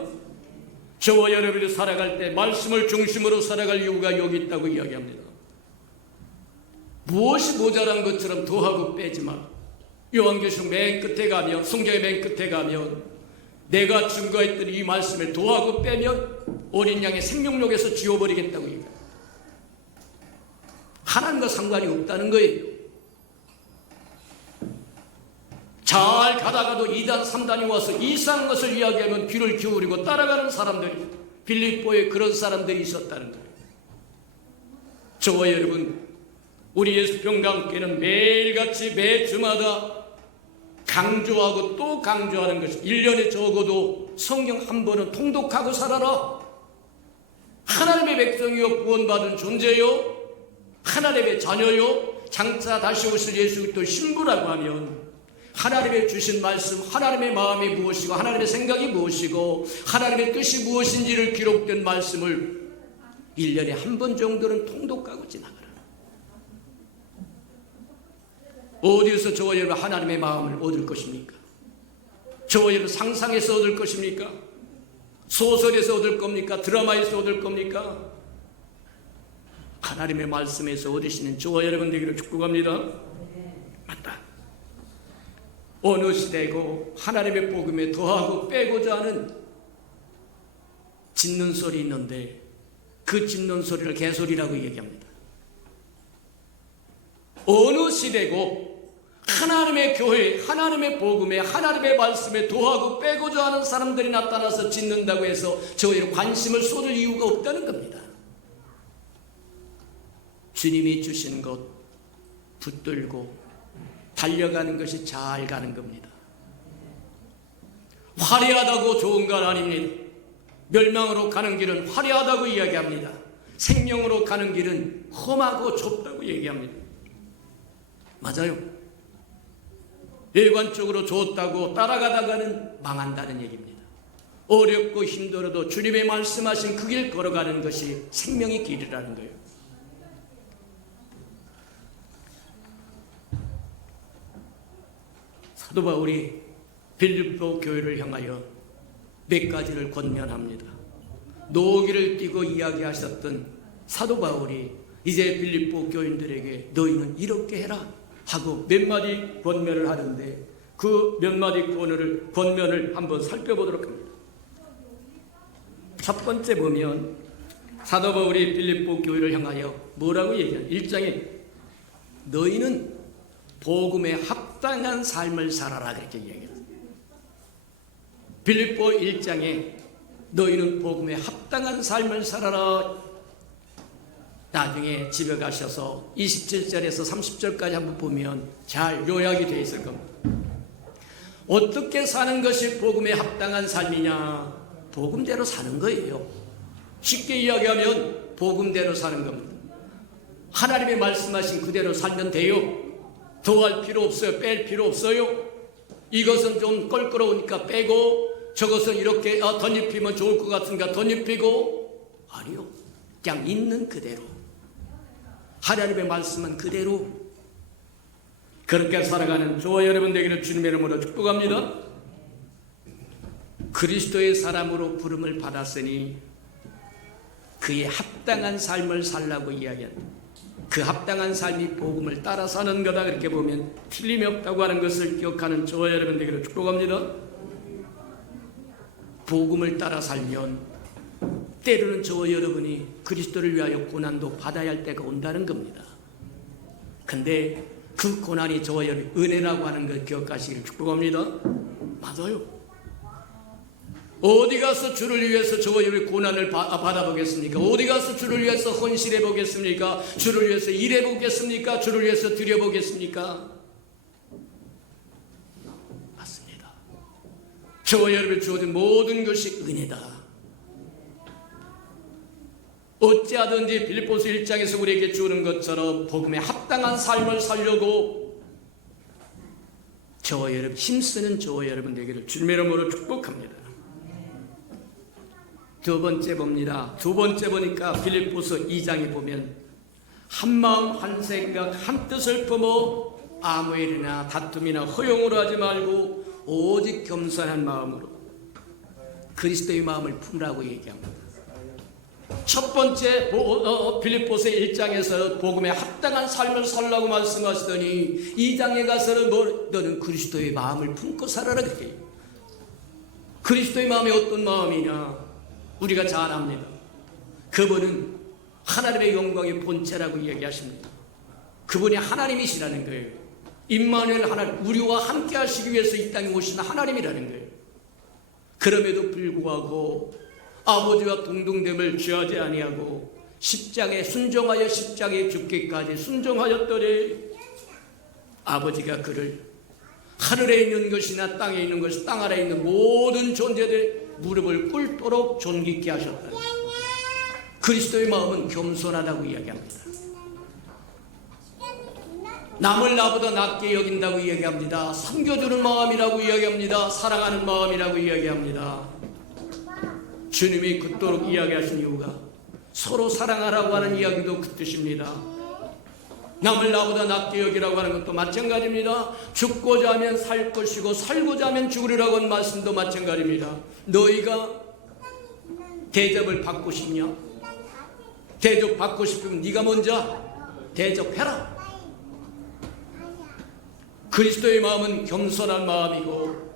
저와 여러분이 살아갈 때 말씀을 중심으로 살아갈 이유가 여기 있다고 이야기합니다. 무엇이 모자란 것처럼 더하고 빼지 마. 요한계시록 맨 끝에 가면, 성경의 맨 끝에 가면 내가 증거했던 이 말씀을 더하고 빼면 어린 양의 생명력에서 지워버리겠다고 얘기합니다. 하나님과 상관이 없다는 거예요. 잘 가다가도 2단 3단이 와서 이상한 것을 이야기하면 귀를 기울이고 따라가는 사람들이, 빌립보에 그런 사람들이 있었다는 거예요. 저와 여러분, 우리 예수평강교회는 매일같이 매주마다 강조하고 또 강조하는 것이 1년에 적어도 성경 한 번은 통독하고 살아라. 하나님의 백성이요, 구원받은 존재요, 하나님의 자녀요, 장차 다시 오실 예수 그리스도 신부라고 하면 하나님의 주신 말씀, 하나님의 마음이 무엇이고 하나님의 생각이 무엇이고 하나님의 뜻이 무엇인지를 기록된 말씀을 1년에 한 번 정도는 통독하고 지나가라. 어디에서 저와 여러분 하나님의 마음을 얻을 것입니까? 저와 여러분 상상에서 얻을 것입니까? 소설에서 얻을 겁니까? 드라마에서 얻을 겁니까? 하나님의 말씀에서 얻으시는 저와 여러분들에게 축복합니다. 맞다. 어느 시대고 하나님의 복음에 더하고 빼고자 하는 짖는 소리 있는데 그 짖는 소리를 개소리라고 얘기합니다. 어느 시대고 하나님의 교회, 하나님의 복음에, 하나님의 말씀에 더하고 빼고자 하는 사람들이 나타나서 짖는다고 해서 저희의 관심을 쏟을 이유가 없다는 겁니다. 주님이 주신 것 붙들고 달려가는 것이 잘 가는 겁니다. 화려하다고 좋은 건 아닙니다. 멸망으로 가는 길은 화려하다고 이야기합니다. 생명으로 가는 길은 험하고 좁다고 얘기합니다. 맞아요. 일관적으로 좋다고 따라가다가는 망한다는 얘기입니다. 어렵고 힘들어도 주님의 말씀하신 그 길 걸어가는 것이 생명의 길이라는 거예요. 사도 바울이 빌립보 교회를 향하여 몇 가지를 권면합니다. 노기를 띠고 이야기하셨던 사도 바울이 이제 빌립보 교인들에게 너희는 이렇게 해라 하고 몇 마디 권면을 하는데 그 몇 마디 권면을 한번 살펴보도록 합니다. 첫 번째 보면 사도 바울이 빌립보 교회를 향하여 뭐라고 얘기하냐. 1장에 너희는 복음에 합당한 삶을 살아라 그렇게 얘기해요. 빌립보 1장에 너희는 복음에 합당한 삶을 살아라. 나중에 집에 가셔서 27절에서 30절까지 한번 보면 잘 요약이 되어 있을 겁니다. 어떻게 사는 것이 복음에 합당한 삶이냐? 복음대로 사는 거예요. 쉽게 이야기하면 복음대로 사는 겁니다. 하나님의 말씀하신 그대로 살면 돼요. 더할 필요 없어요. 뺄 필요 없어요. 이것은 좀 껄끄러우니까 빼고 저것은 이렇게 덧입히면 좋을 것 같으니까 덧입히고 아니요. 그냥 있는 그대로 하나님의 말씀은 그대로 그렇게 살아가는 저와 여러분 되기를 주님의 이름으로 축복합니다. 그리스도의 사람으로 부름을 받았으니 그의 합당한 삶을 살라고 이야기한다. 그 합당한 삶이 복음을 따라 사는 거다. 그렇게 보면 틀림이 없다고 하는 것을 기억하는 저와 여러분 되기를 축복합니다. 복음을 따라 살면 때로는 저와 여러분이 그리스도를 위하여 고난도 받아야 할 때가 온다는 겁니다. 근데 그 고난이 저와 여러분 은혜라고 하는 걸 기억하시기를 축복합니다. 맞아요. 어디 가서 주를 위해서 저와 여러분이 고난을 받아보겠습니까? 어디 가서 주를 위해서 헌신해 보겠습니까? 주를 위해서 일해 보겠습니까? 주를 위해서 드려보겠습니까? 맞습니다. 저와 여러분이 주어진 모든 것이 은혜다. 어찌하든지 빌립보서 1장에서 우리에게 주는 것처럼 복음에 합당한 삶을 살려고 저와 여러분 힘쓰는 저와 여러분 되기를 주님의 이름으로 축복합니다. 두 번째 봅니다. 두 번째 보니까 빌립보서 2장에 보면 한 마음 한 생각 한 뜻을 품어 아무 일이나 다툼이나 허용으로 하지 말고 오직 겸손한 마음으로 그리스도의 마음을 품으라고 얘기합니다. 첫 번째 빌립보서 1장에서 복음에 합당한 삶을 살라고 말씀하시더니 2장에 가서는 너는 그리스도의 마음을 품고 살아라 그렇게 해요. 그리스도의 마음이 어떤 마음이냐 우리가 잘 압니다. 그분은 하나님의 영광의 본체라고 이야기하십니다. 그분이 하나님이시라는 거예요. 임마누엘 하나님, 우리와 함께 하시기 위해서 이 땅에 오신 하나님이라는 거예요. 그럼에도 불구하고 아버지와 동등됨을 취하지 아니하고 십자가에 순종하여 십자가에 죽기까지 순종하였더니 아버지가 그를 하늘에 있는 것이나 땅에 있는 것, 땅 아래에 있는 모든 존재들 무릎을 꿇도록 존귀케 하셨다. 그리스도의 마음은 겸손하다고 이야기합니다. 남을 나보다 낮게 여긴다고 이야기합니다. 섬겨주는 마음이라고 이야기합니다. 사랑하는 마음이라고 이야기합니다. 주님이 그토록 이야기하신 이유가 서로 사랑하라고 하는 이야기도 그 뜻입니다. 남을 나보다 낮게 여기라고 하는 것도 마찬가지입니다. 죽고자 하면 살 것이고 살고자 하면 죽으리라고 하는 말씀도 마찬가지입니다. 너희가 대접을 받고 싶냐? 대접 받고 싶으면 네가 먼저 대접해라. 그리스도의 마음은 겸손한 마음이고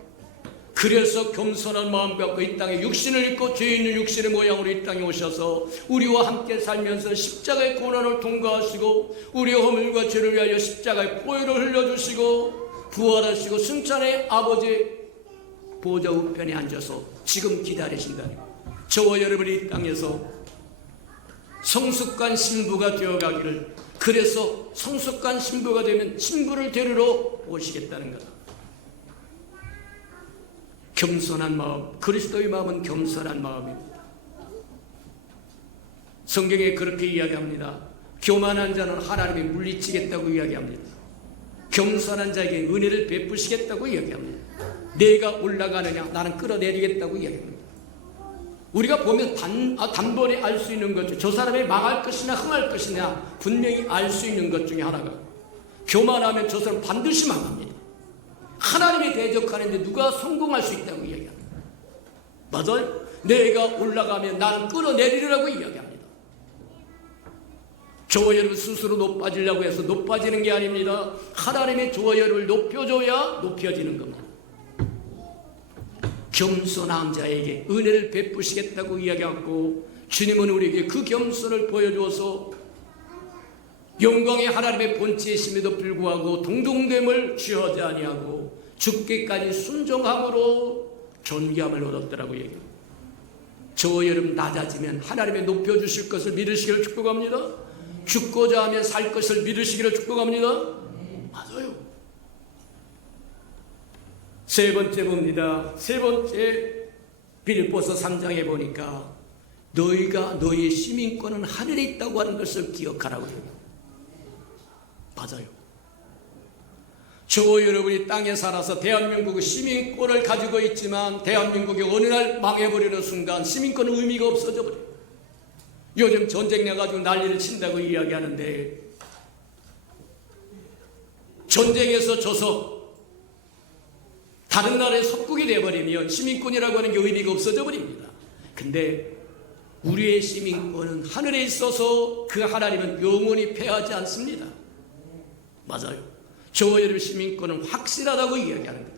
그래서 겸손한 마음 갖고 이 땅에 육신을 입고 죄 있는 육신의 모양으로 이 땅에 오셔서 우리와 함께 살면서 십자가의 고난을 통과하시고 우리의 허물과 죄를 위하여 십자가의 보혈을 흘려주시고 부활하시고 승천의 아버지 보좌 우편에 앉아서 지금 기다리신다니 저와 여러분이 이 땅에서 성숙한 신부가 되어가기를 그래서 성숙한 신부가 되면 신부를 데리러 오시겠다는 거다. 겸손한 마음, 그리스도의 마음은 겸손한 마음입니다. 성경에 그렇게 이야기합니다. 교만한 자는 하나님이 물리치겠다고 이야기합니다. 겸손한 자에게 은혜를 베푸시겠다고 이야기합니다. 내가 올라가느냐 나는 끌어내리겠다고 이야기합니다. 우리가 보면 단번에 알 수 있는 것 중 저 사람이 망할 것이냐 흥할 것이냐 분명히 알 수 있는 것 중에 하나가 교만하면 저 사람 반드시 망합니다. 하나님이 대적하는데 누가 성공할 수 있다고 이야기합니다. 맞아요? 내가 올라가면 나는 끌어내리라고 이야기합니다. 저와 여러분 스스로 높아지려고 해서 높아지는 게 아닙니다. 하나님의 저와 여러분을 높여줘야 높여지는 겁니다. 겸손한 자에게 은혜를 베푸시겠다고 이야기하고, 주님은 우리에게 그 겸손을 보여주어서 영광의 하나님의 본체이심에도 불구하고 동정됨을 취하지 아니하고 죽기까지 순종함으로 존귀함을 얻었더라고 얘기합니다. 저와 여러분 낮아지면 하나님의 높여주실 것을 믿으시기를 축복합니다. 죽고자 하면 살 것을 믿으시기를 축복합니다. 맞아요. 세 번째 봅니다. 세 번째, 빌립보서 3장에 보니까 너희가 너희의 시민권은 하늘에 있다고 하는 것을 기억하라고 해요. 맞아요. 저와 여러분이 땅에 살아서 대한민국의 시민권을 가지고 있지만 대한민국이 어느 날 망해버리는 순간 시민권은 의미가 없어져 버려요. 요즘 전쟁 나가지고 난리를 친다고 이야기하는데, 전쟁에서 져서 다른 나라에 속국이 되어버리면 시민권이라고 하는 게 의미가 없어져 버립니다. 근데 우리의 시민권은 하늘에 있어서 그 하나님은 영원히 패하지 않습니다. 맞아요. 저와 여러분 시민권은 확실하다고 이야기합니다.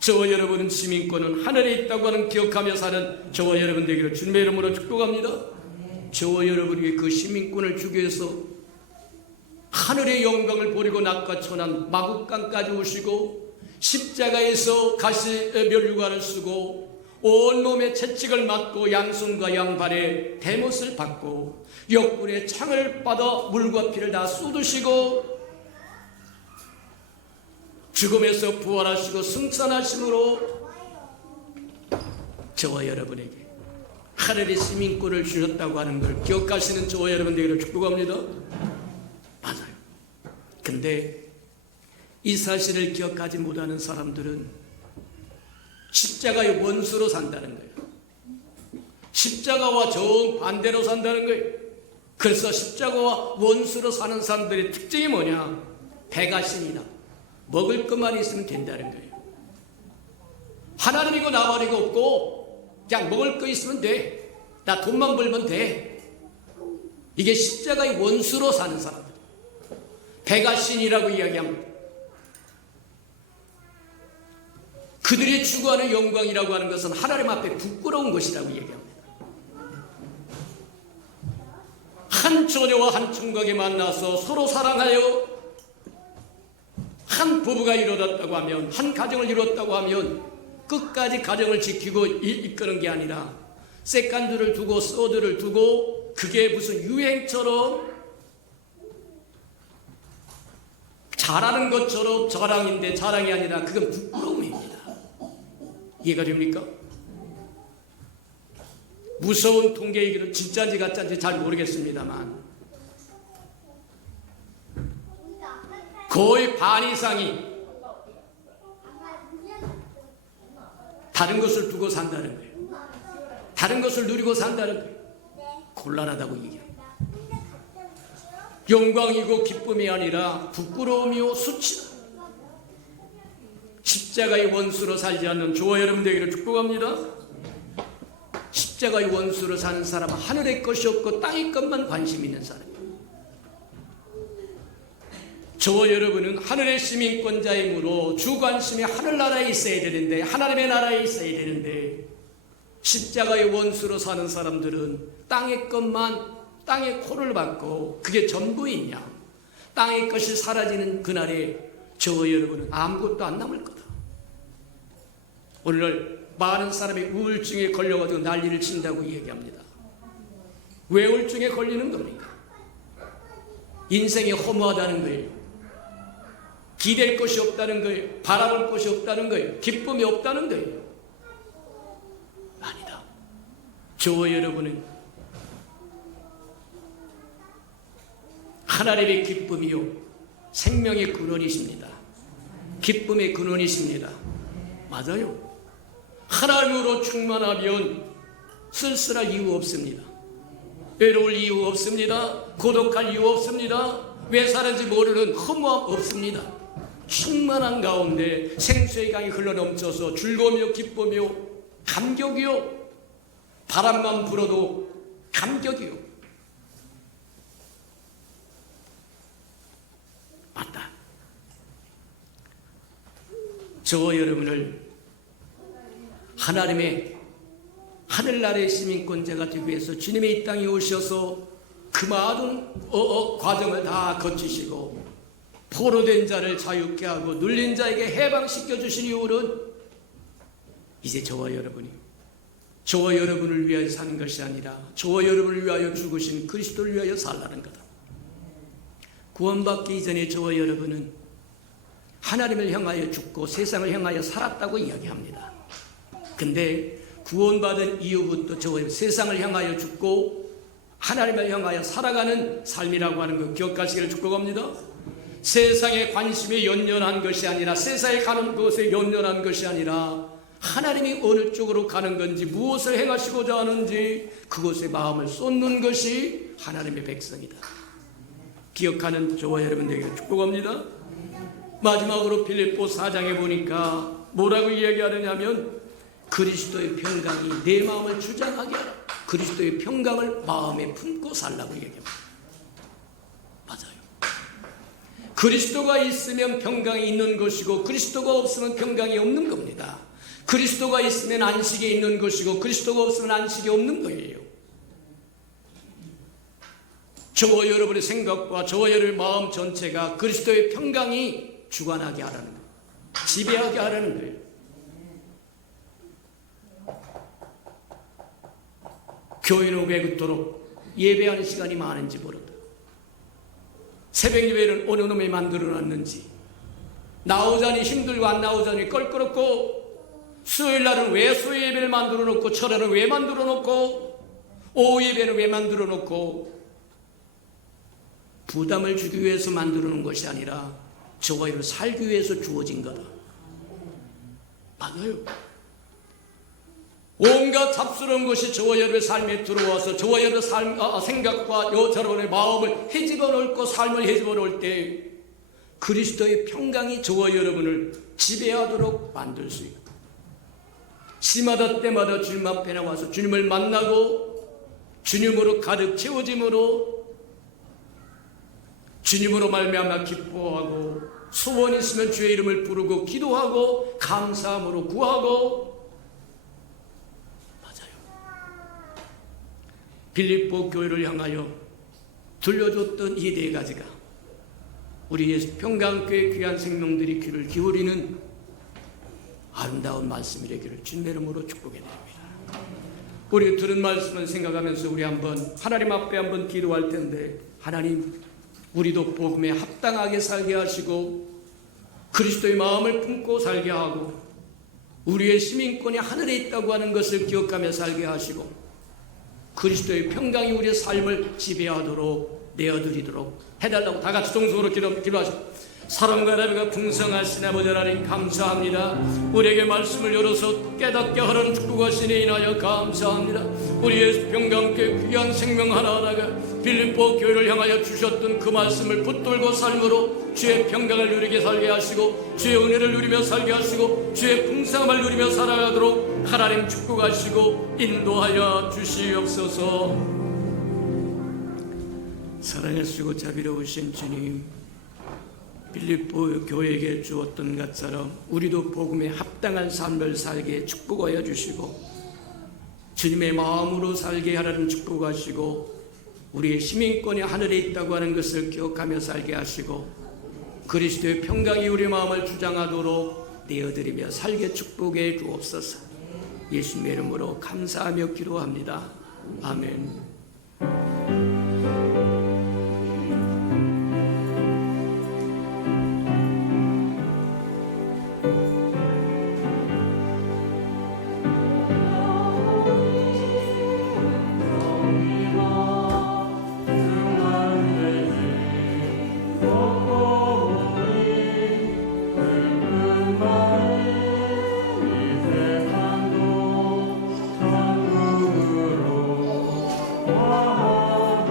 저와 여러분은 시민권은 하늘에 있다고 하는 기억하며 사는 저와 여러분 되기를 주님의 이름으로 축복합니다. 저와 여러분에게 그 시민권을 주기 위해서 하늘의 영광을 버리고 낚아쳐난 마국간까지 오시고 십자가에서 가시 면류관을 쓰고 온몸에 채찍을 맞고 양손과 양발에 대못을 받고 옆구리에 창을 받아 물과 피를 다 쏟으시고 죽음에서 부활하시고 승천하심으로 저와 여러분에게 하늘의 시민권을 주셨다고 하는 걸 기억하시는 저와 여러분 되기를 축복합니다. 맞아요. 근데 이 사실을 기억하지 못하는 사람들은 십자가의 원수로 산다는 거예요. 십자가와 정반대로 산다는 거예요. 그래서 십자가와 원수로 사는 사람들의 특징이 뭐냐? 배가 신이다. 먹을 것만 있으면 된다는 거예요. 하나님이고 나발이고 없고 그냥 먹을 거 있으면 돼. 나 돈만 벌면 돼. 이게 십자가의 원수로 사는 사람들. 배가 신이라고 이야기합니다. 그들이 추구하는 영광이라고 하는 것은 하나님 앞에 부끄러운 것이라고 얘기합니다. 한 처녀와 한 총각이 만나서 서로 사랑하여 한 부부가 이루어졌다고 하면, 한 가정을 이루었다고 하면 끝까지 가정을 지키고 이끄는 게 아니라 세컨드를 두고 서드를 두고 그게 무슨 유행처럼 잘하는 것처럼 자랑인데 자랑이 아니라 그건 부끄러움입니다. 이해가 됩니까? 무서운 통계이기를 진짜인지 가짜인지 잘 모르겠습니다만 거의 반 이상이 다른 것을 두고 산다는 거예요. 다른 것을 누리고 산다는 거예요. 곤란하다고 얘기합니다. 영광이고 기쁨이 아니라 부끄러움이요 수치다. 십자가의 원수로 살지 않는 저와 여러분 되기를 축복합니다. 십자가의 원수로 사는 사람은 하늘의 것이 없고 땅의 것만 관심 있는 사람이에요. 저와 여러분은 하늘의 시민권자이므로 주 관심이 하늘나라에 있어야 되는데, 하나님의 나라에 있어야 되는데, 십자가의 원수로 사는 사람들은 땅의 것만, 땅의 코를 받고 그게 전부이냐. 땅의 것이 사라지는 그날에 저와 여러분은 아무것도 안 남을 거다. 오늘 많은 사람이 우울증에 걸려가지고 난리를 친다고 얘기합니다. 왜 우울증에 걸리는 겁니까? 인생이 허무하다는 거예요. 기댈 것이 없다는 거예요. 바라볼 것이 없다는 거예요. 기쁨이 없다는 거예요. 아니다. 저와 여러분은 하나님의 기쁨이요 생명의 근원이십니다. 기쁨의 근원이십니다. 맞아요. 하나님으로 충만하면 쓸쓸할 이유 없습니다. 외로울 이유 없습니다. 고독할 이유 없습니다. 왜 사는지 모르는 허무함 없습니다. 충만한 가운데 생수의 강이 흘러넘쳐서 즐거우며 기쁨이요 감격이요. 바람만 불어도 감격이요. 맞다. 저와 여러분을 하나님의 하늘나라의 시민권자가 되기 위해서 주님의 이 땅에 오셔서 그 많은 과정을 다 거치시고 포로된 자를 자유케 하고 눌린 자에게 해방시켜 주신 이유는 이제 저와 여러분을 위하여 사는 것이 아니라 저와 여러분을 위하여 죽으신 그리스도를 위하여 살라는 거다. 구원받기 이전에 저와 여러분은 하나님을 향하여 죽고 세상을 향하여 살았다고 이야기합니다. 근데 구원받은 이후부터 저와 여러분 세상을 향하여 죽고 하나님을 향하여 살아가는 삶이라고 하는 거 기억하시기를 축복합니다. 세상에 관심이 연연한 것이 아니라 세상에 가는 것에 연연한 것이 아니라 하나님이 어느 쪽으로 가는 건지 무엇을 행하시고자 하는지 그것에 마음을 쏟는 것이 하나님의 백성이다. 기억하는 저와 여러분 되기를 축복합니다. 마지막으로 빌립보 4장에 보니까 뭐라고 이야기하느냐면 그리스도의 평강이 내 마음을 주장하게 하라. 그리스도의 평강을 마음에 품고 살라고 얘기합니다. 맞아요. 그리스도가 있으면 평강이 있는 것이고 그리스도가 없으면 평강이 없는 겁니다. 그리스도가 있으면 안식이 있는 것이고 그리스도가 없으면 안식이 없는 거예요. 저와 여러분의 생각과 저와 여러분의 마음 전체가 그리스도의 평강이 주관하게 하라는 거예요. 지배하게 하라는 거예요. 교회는 왜 그토록 예배하는 시간이 많은지 모른다. 새벽 예배는 어느 놈이 만들어놨는지, 나오자니 힘들고 안 나오자니 껄끄럽고, 수요일 날은 왜 수요 예배를 만들어 놓고, 철회는 왜 만들어 놓고, 오후 예배는 왜 만들어 놓고, 부담을 주기 위해서 만들어 놓은 것이 아니라 저와 여러분 살기 위해서 주어진 거다. 맞아요. 온갖 잡스러운 것이 저와 여러분의 삶에 들어와서 저와 여러분의 생각과 여러분의 마음을 헤집어 놓고 삶을 헤집어 놓을 때 그리스도의 평강이 저와 여러분을 지배하도록 만들 수 있다. 시마다 때마다 주님 앞에 나와서 주님을 만나고 주님으로 가득 채워짐으로 주님으로 말미암아 기뻐하고 소원 있으면 주의 이름을 부르고 기도하고 감사함으로 구하고. 맞아요. 빌립보 교회를 향하여 들려줬던 이 네 가지가 우리의 평강교회 귀한 생명들이 귀를 기울이는 아름다운 말씀이 되기를 주님의 이름으로 축복해 드립니다. 우리 들은 말씀을 생각하면서 우리 한번 하나님 앞에 한번 기도할 텐데, 하나님 우리도 복음에 합당하게 살게 하시고 그리스도의 마음을 품고 살게 하고 우리의 시민권이 하늘에 있다고 하는 것을 기억하며 살게 하시고 그리스도의 평강이 우리의 삶을 지배하도록 내어드리도록 해달라고 다 같이 동성으로 기도하시고. 사랑과 나비가 풍성하신 아버지 하나님 감사합니다. 우리에게 말씀을 열어서 깨닫게 하라는 축복하시니 인하여 감사합니다. 우리의 평강교회 귀한 생명 하나하나가 빌립보 교회를 향하여 주셨던 그 말씀을 붙들고 삶으로 주의 평강을 누리게 살게 하시고 주의 은혜를 누리며 살게 하시고 주의 풍성함을 누리며 살아가도록 하나님 축복하시고 인도하여 주시옵소서. 사랑하시고 자비로우신 주님, 빌립보 교회에게 주었던 것처럼 우리도 복음에 합당한 삶을 살게 축복하여 주시고 주님의 마음으로 살게 하라는 축복하시고 우리의 시민권이 하늘에 있다고 하는 것을 기억하며 살게 하시고 그리스도의 평강이 우리 마음을 주장하도록 내어드리며 살게 축복해 주옵소서. 예수님의 이름으로 감사하며 기도합니다. 아멘. Oh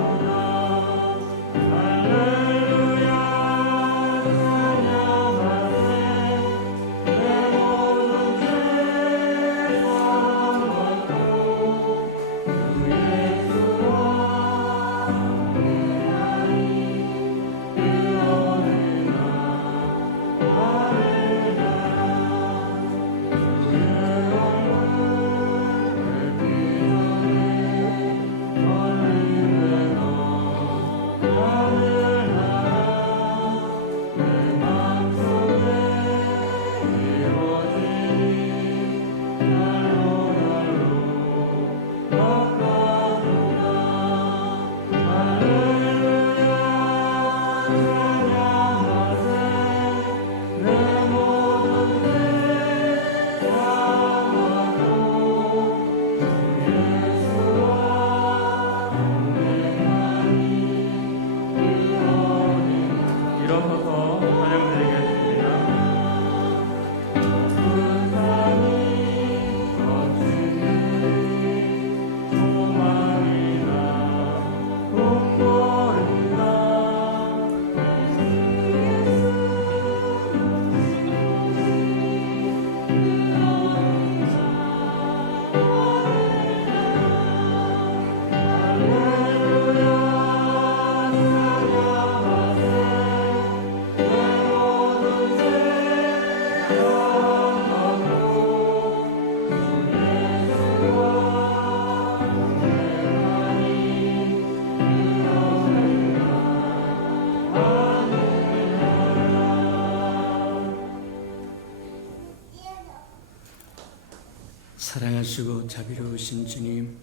사랑하시고 자비로우신 주님,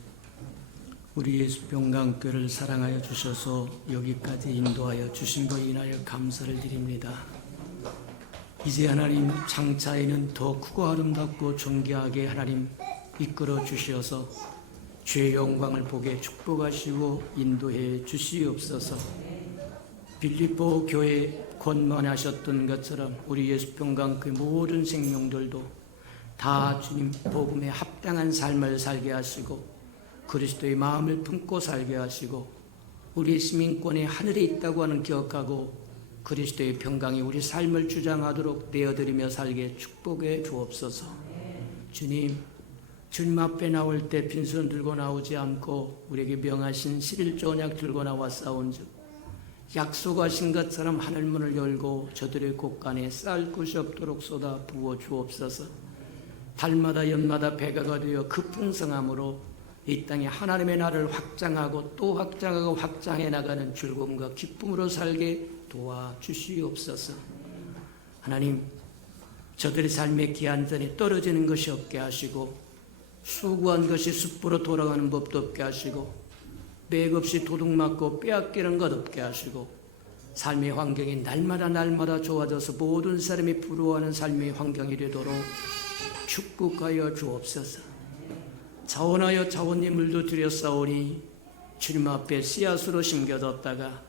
우리 예수평강교회를 사랑하여 주셔서 여기까지 인도하여 주신 것 인하여 감사를 드립니다. 이제 하나님 장차에는 더 크고 아름답고 존귀하게 하나님 이끌어 주시어서 주의 영광을 보게 축복하시고 인도해 주시옵소서. 빌립보 교회 권면하셨던 것처럼 우리 예수평강교회 모든 생명들도 다 주님 복음에 합당한 삶을 살게 하시고 그리스도의 마음을 품고 살게 하시고 우리의 시민권이 하늘에 있다고 하는 기억하고 그리스도의 평강이 우리 삶을 주장하도록 내어드리며 살게 축복해 주옵소서. 주님 앞에 나올 때 빈손 들고 나오지 않고 우리에게 명하신 11조 언약 들고 나와 싸운즉 약속하신 것처럼 하늘문을 열고 저들의 곳간에 쌀 것이 없도록 쏟아 부어 주옵소서. 달마다 연마다 배가가 되어 그 풍성함으로 이 땅에 하나님의 나라를 확장하고 또 확장하고 확장해 나가는 즐거움과 기쁨으로 살게 도와주시옵소서. 하나님, 저들의 삶의 기한전에 떨어지는 것이 없게 하시고 수고한 것이 숯불로 돌아가는 법도 없게 하시고 맥없이 도둑맞고 빼앗기는 것 없게 하시고 삶의 환경이 날마다 좋아져서 모든 사람이 부러워하는 삶의 환경이 되도록 축복하여 주옵소서. 자원하여 자원님을도 드렸사오니 주님 앞에 씨앗으로 심겨뒀다가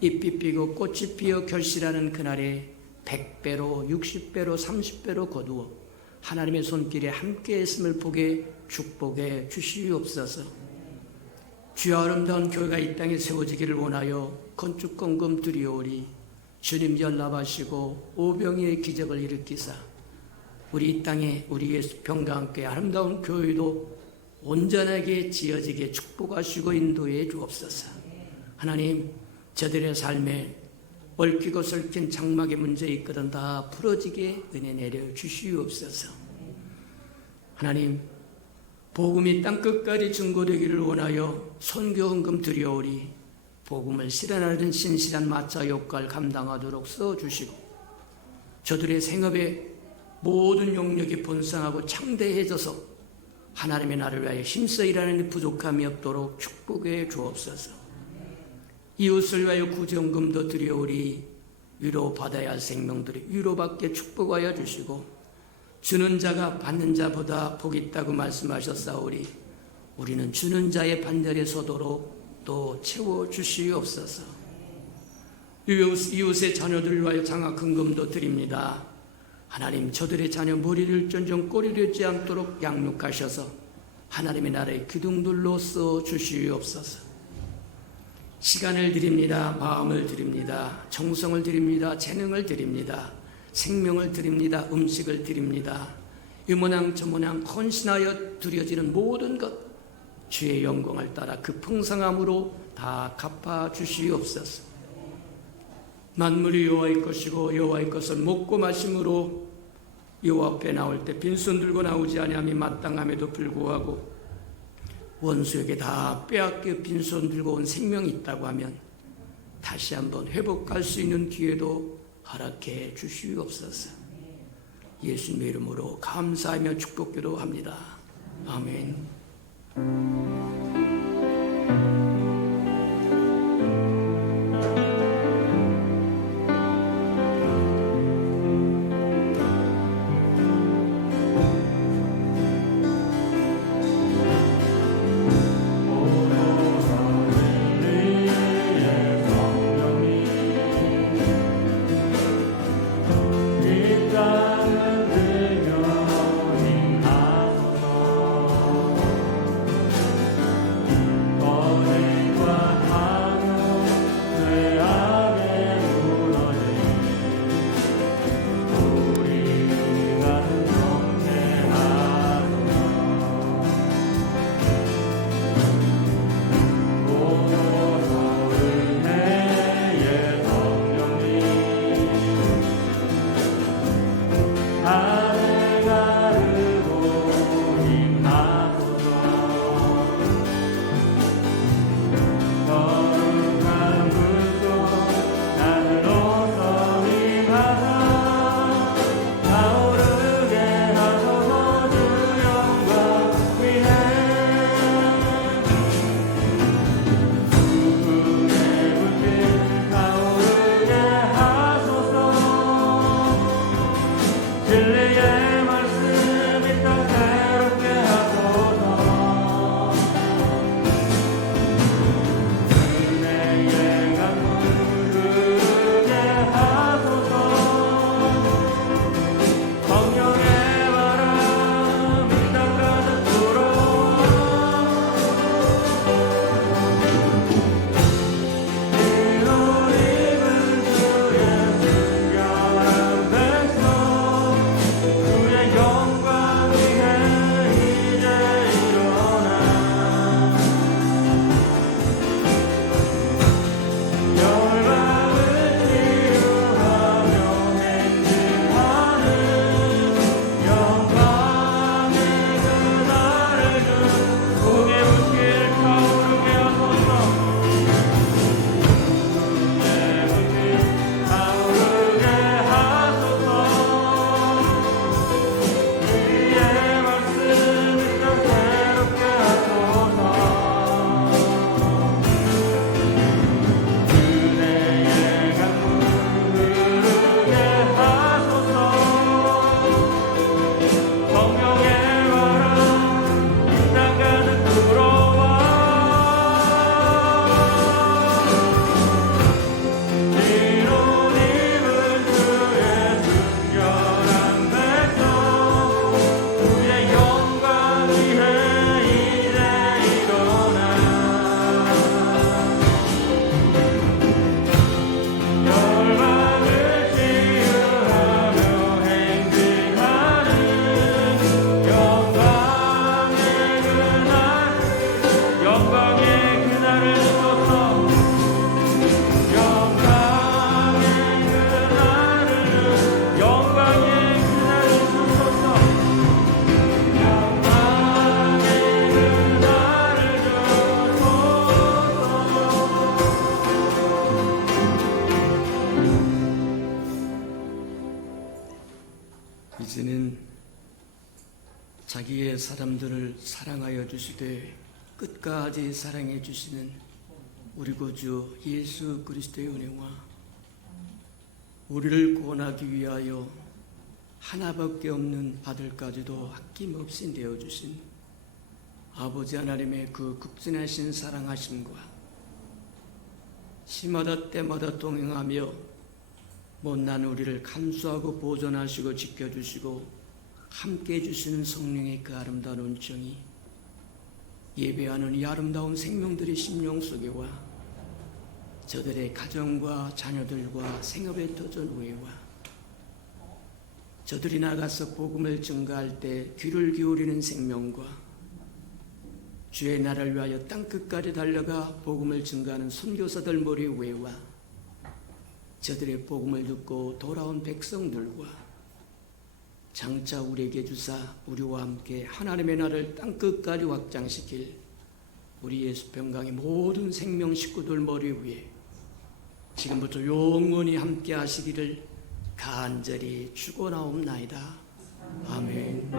잎이 피고 꽃이 피어 결실하는 그날에 100배로 60배로 30배로 거두어 하나님의 손길에 함께 했음을 보게 축복해 주시옵소서. 주의 아름다운 교회가 이 땅에 세워지기를 원하여 건축건금 드리오리 주님 연락하시고 오병이의 기적을 일으키사 우리 이 땅에 우리 예수평과 함께 아름다운 교회도 온전하게 지어지게 축복하시고 인도해 주옵소서. 하나님, 저들의 삶에 얽히고 설킨 장막의 문제 있거든 다 풀어지게 은혜 내려 주시옵소서. 하나님, 복음이 땅끝까지 증거되기를 원하여 선교헌금 드려오리 복음을 실현하는 신실한 마차 역할 감당하도록 써주시고 저들의 생업에 모든 영역이 번성하고 창대해져서 하나님의 나라를 위하여 힘써 일하는 부족함이 없도록 축복해 주옵소서. 이웃을 위하여 구제헌금도 드려오리 위로받아야 할 생명들이 위로받게 축복하여 주시고 주는 자가 받는 자보다 복이 있다고 말씀하셨사오리 우리는 주는 자의 반열에 서도록 또 채워주시옵소서. 이웃의 자녀들을 위하여 장학헌금도 드립니다. 하나님, 저들의 자녀 머리를 쫀쫀 꼬리 되지 않도록 양육하셔서 하나님의 나라의 기둥들로 써주시옵소서. 시간을 드립니다. 마음을 드립니다. 정성을 드립니다. 재능을 드립니다. 생명을 드립니다. 음식을 드립니다. 이 모양 저 모양 헌신하여 드려지는 모든 것 주의 영광을 따라 그 풍성함으로 다 갚아주시옵소서. 만물이 여호와의 것이고 여호와의 것을 먹고 마심으로 여호와 앞에 나올 때 빈손 들고 나오지 아니함이 마땅함에도 불구하고 원수에게 다 빼앗겨 빈손 들고 온 생명이 있다고 하면 다시 한번 회복할 수 있는 기회도 허락해 주시옵소서. 예수님의 이름으로 감사하며 축복기도 합니다. 아멘. 이제는 자기의 사람들을 사랑하여 주시되 끝까지 사랑해 주시는 우리 구주 예수 그리스도의 은혜와 우리를 구원하기 위하여 하나밖에 없는 아들까지도 아낌없이 내어주신 아버지 하나님의 그 극진하신 사랑하심과 시마다 때마다 동행하며 못난 우리를 감수하고 보존하시고 지켜주시고 함께해 주시는 성령의 그 아름다운 은총이 예배하는 이 아름다운 생명들의 심령 속에와 저들의 가정과 자녀들과 생업에 터전 후에와 저들이 나가서 복음을 증거할 때 귀를 기울이는 생명과 주의 나라를 위하여 땅끝까지 달려가 복음을 증거하는 선교사들 머리 위에와 저들의 복음을 듣고 돌아온 백성들과 장차 우리에게 주사 우리와 함께 하나님의 나라를 땅끝까지 확장시킬 우리 예수 평강의 모든 생명 식구들 머리 위에 지금부터 영원히 함께 하시기를 간절히 축원하옵나이다. 아멘.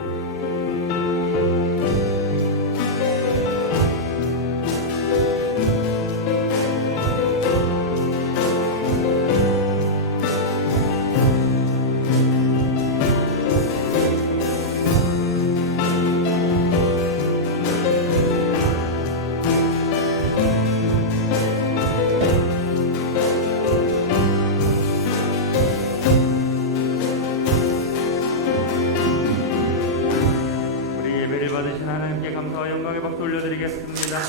우리 예배를 받으신 하나님께 감사와 영광의 박수 올려드리겠습니다.